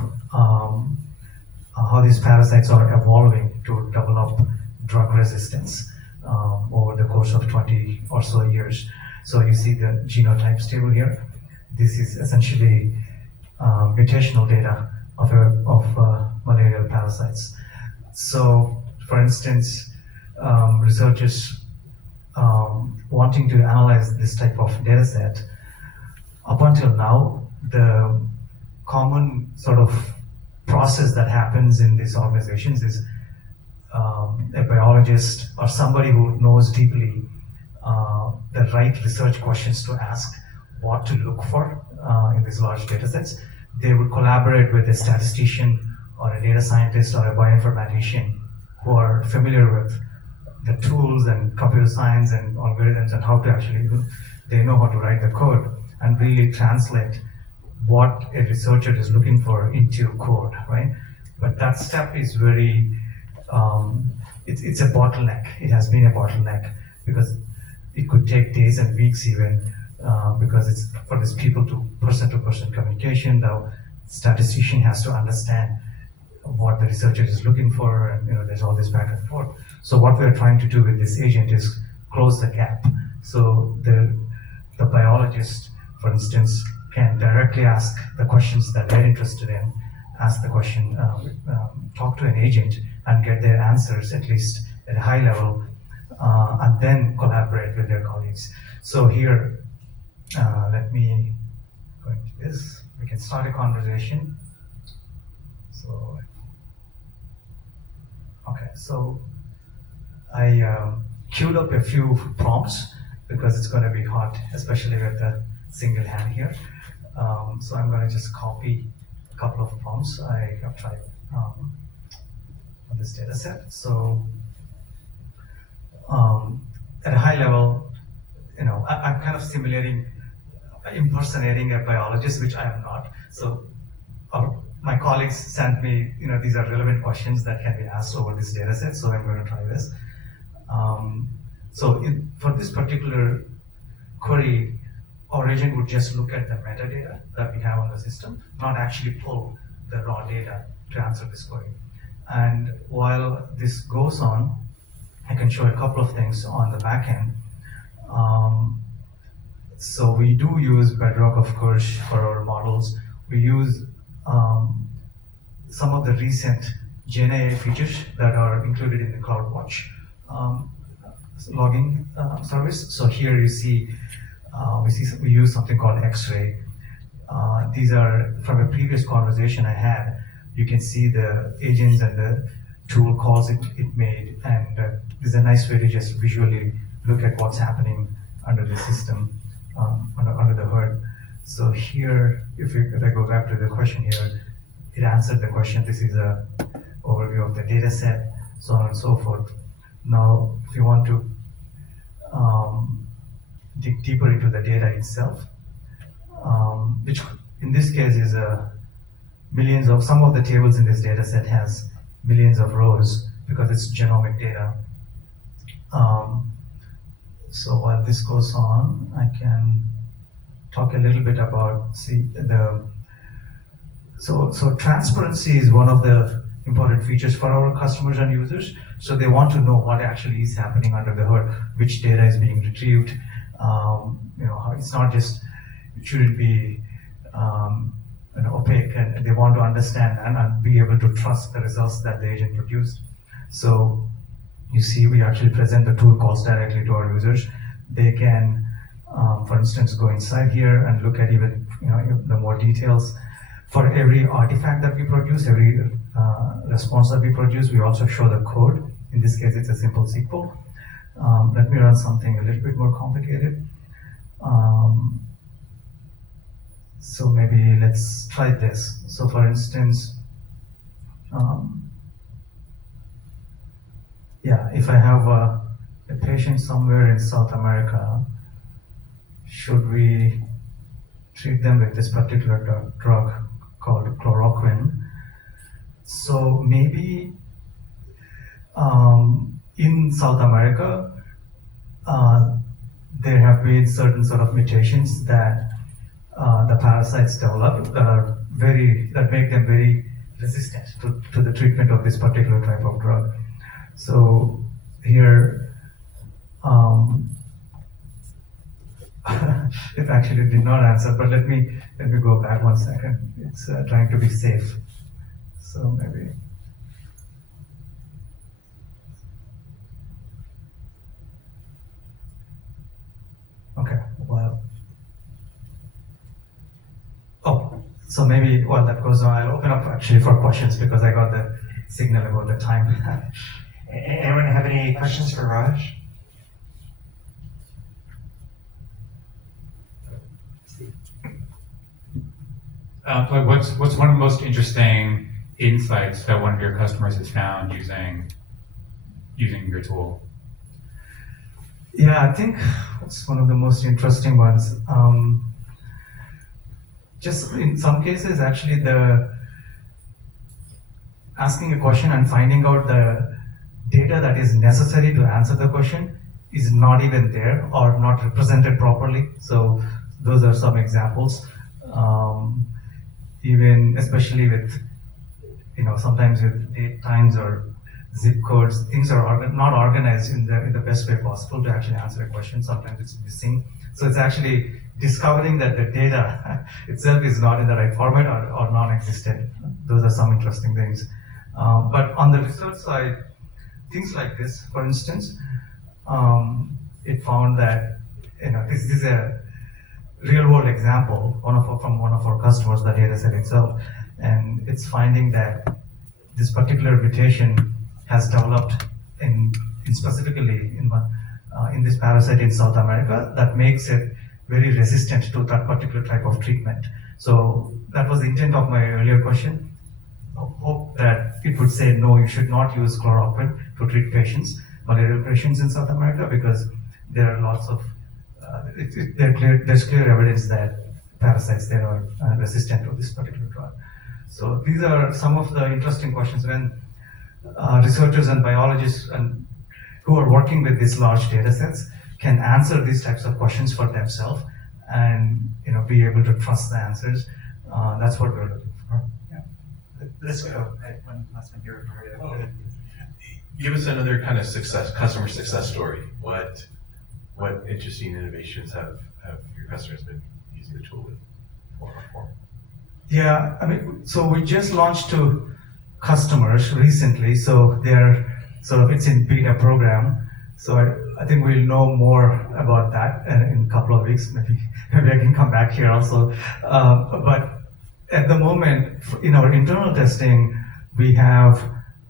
these parasites are evolving to develop drug resistance over the course of 20 or so years. So you see the genotypes table here. This is essentially mutational data of malarial parasites. So for instance, researchers wanting to analyze this type of data set, up until now, the common sort of process that happens in these organizations is a biologist or somebody who knows deeply the right research questions to ask, what to look for in these large data sets. They would collaborate with a statistician or a data scientist or a bioinformatician who are familiar with the tools and computer science and algorithms and how to actually, they know how to write the code and really translate what a researcher is looking for into code, right? But that step is very, it's a bottleneck. It has been a bottleneck because it could take days and weeks even, because it's for these people to person-to-person communication, statistician has to understand what the researcher is looking for, and there's all this back and forth. So what we're trying to do with this agent is close the gap. So the biologist, for instance, can directly ask the questions that they're interested in, ask the question, talk to an agent and get their answers, at least at a high level, and then collaborate with their colleagues. So here, let me go into this. We can start a conversation. So, okay, so I queued up a few prompts because it's going to be hot, especially with the single hand here. So I'm going to just copy a couple of prompts I have tried on this data set. So at a high level, I'm kind of impersonating a biologist, which I am not. So my colleagues sent me, these are relevant questions that can be asked over this data set, so I'm going to try this. For this particular query, our agent would just look at the metadata that we have on the system, not actually pull the raw data to answer this query. And while this goes on, I can show a couple of things on the back end. So we do use Bedrock, of course, for our models. We use some of the recent GenAI features that are included in the CloudWatch logging service. So here you see, we use something called X-ray. These are from a previous conversation I had. You can see the agents and the tool calls it made, and this is a nice way to just visually look at what's happening under the system, under the hood. So here, if I go back to the question here, it answered the question. This is a overview of the data set, so on and so forth. Now, if you want to dig deeper into the data itself, which in this case is some of the tables in this data set has millions of rows because it's genomic data. So while this goes on, I can talk a little bit about so transparency is one of the important features for our customers and users. So they want to know what actually is happening under the hood, which data is being retrieved. It's not just, it shouldn't be opaque, and they want to understand and be able to trust the results that the agent produced. So you see, we actually present the tool calls directly to our users. They can, for instance, go inside here and look at even the more details. For every artifact that we produce, every response that we produce, we also show the code. In this case, it's a simple SQL. Let me run something a little bit more complicated. So maybe let's try this. So for instance, if I have a patient somewhere in South America, should we treat them with this particular drug called chloroquine? So maybe in South America, there have been certain sort of mutations that the parasites develop that make them very resistant to the treatment of this particular type of drug. So here, it actually did not answer, but let me go back 1 second. It's trying to be safe. So maybe. Okay, well. So maybe while that goes on, I'll open up actually for questions because I got the signal about the time. Anyone have any questions for Raj? What's one of the most interesting insights that one of your customers has found using your tool? Yeah, I think it's one of the most interesting ones. Just in some cases, actually, the asking a question and finding out the data that is necessary to answer the question is not even there or not represented properly. So those are some examples. even especially with, sometimes with date times or zip codes, things are not organized in the best way possible to actually answer a question. Sometimes it's missing. So it's actually discovering that the data itself is not in the right format or non-existent. Those are some interesting things. But on the research side, things like this, for instance, it found that this is a real-world example from one of our customers, the data set itself, and it's finding that this particular mutation has developed specifically in this parasite in South America that makes it very resistant to that particular type of treatment. So that was the intent of my earlier question. Hope that it would say, no, you should not use chloroquine to treat patients, malaria patients in South America, because there are lots of, there's clear evidence that parasites there are resistant to this particular drug. So these are some of the interesting questions when researchers and biologists who are working with these large data sets can answer these types of questions for themselves and be able to trust the answers. That's what we're looking for. Yeah. Let's go. One last one here. Give us another kind of customer success story. What interesting innovations have your customers been using the tool with for? Yeah, so we just launched to customers recently, so it's in beta program. So I think we'll know more about that in a couple of weeks. Maybe I can come back here also. But at the moment, in our internal testing, we have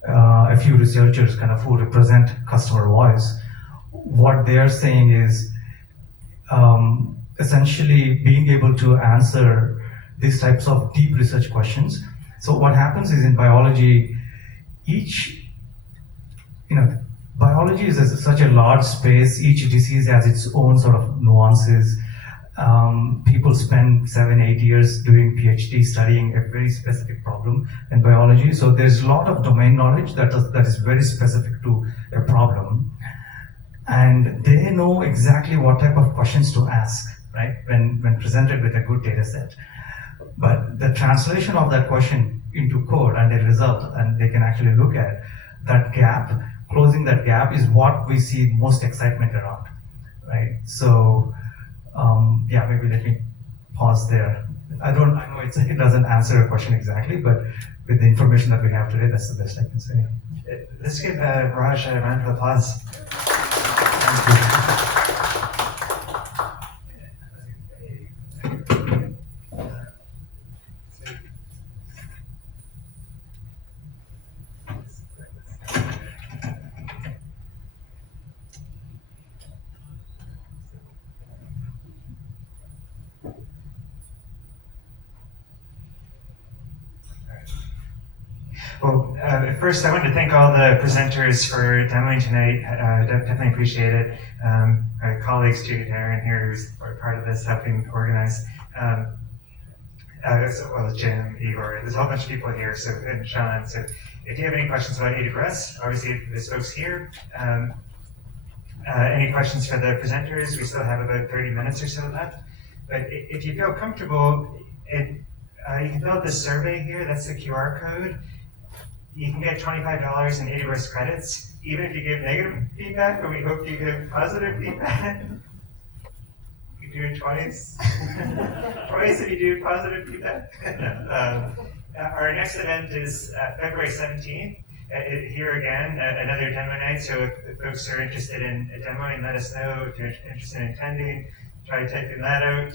a few researchers who represent customer voice. What they're saying is essentially being able to answer these types of deep research questions. So what happens is in biology, biology is such a large space. Each disease has its own sort of nuances. People spend 7-8 years doing PhD studying a very specific problem in biology. So there's a lot of domain knowledge that is very specific to a problem. And they know exactly what type of questions to ask, right, when presented with a good data set. But the translation of that question into code and a result, and they can actually look at that gap, closing that gap is what we see most excitement around, right? So, maybe let me pause there. I know it doesn't answer a question exactly, but with the information that we have today, that's the best I can say. Let's give Raj a round of applause. Well, first, I want to thank all the presenters for demoing tonight. Definitely appreciate it. My colleagues, Judy and Aaron here, who's part of this, helping organize. Jim, Igor, there's a whole bunch of people here, and Sean. So if you have any questions about AWS, obviously there's folks here. Any questions for the presenters? We still have about 30 minutes or so left. But if you feel comfortable, you can fill out this survey here. That's the QR code. You can get $25 in AWS credits, even if you give negative feedback, but we hope you give positive feedback. You can do it twice. Twice if you do positive feedback. Our next event is February 17th. Here again, another demo night. So if folks are interested in demoing, let us know. If you're interested in attending, try typing that out.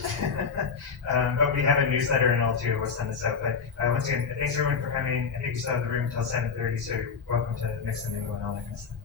But we have a newsletter and all too. We'll send this out. But once again, thanks everyone for coming. I think you still have the room until 7:30, so you're welcome to mix and mingle and all that kind of stuff.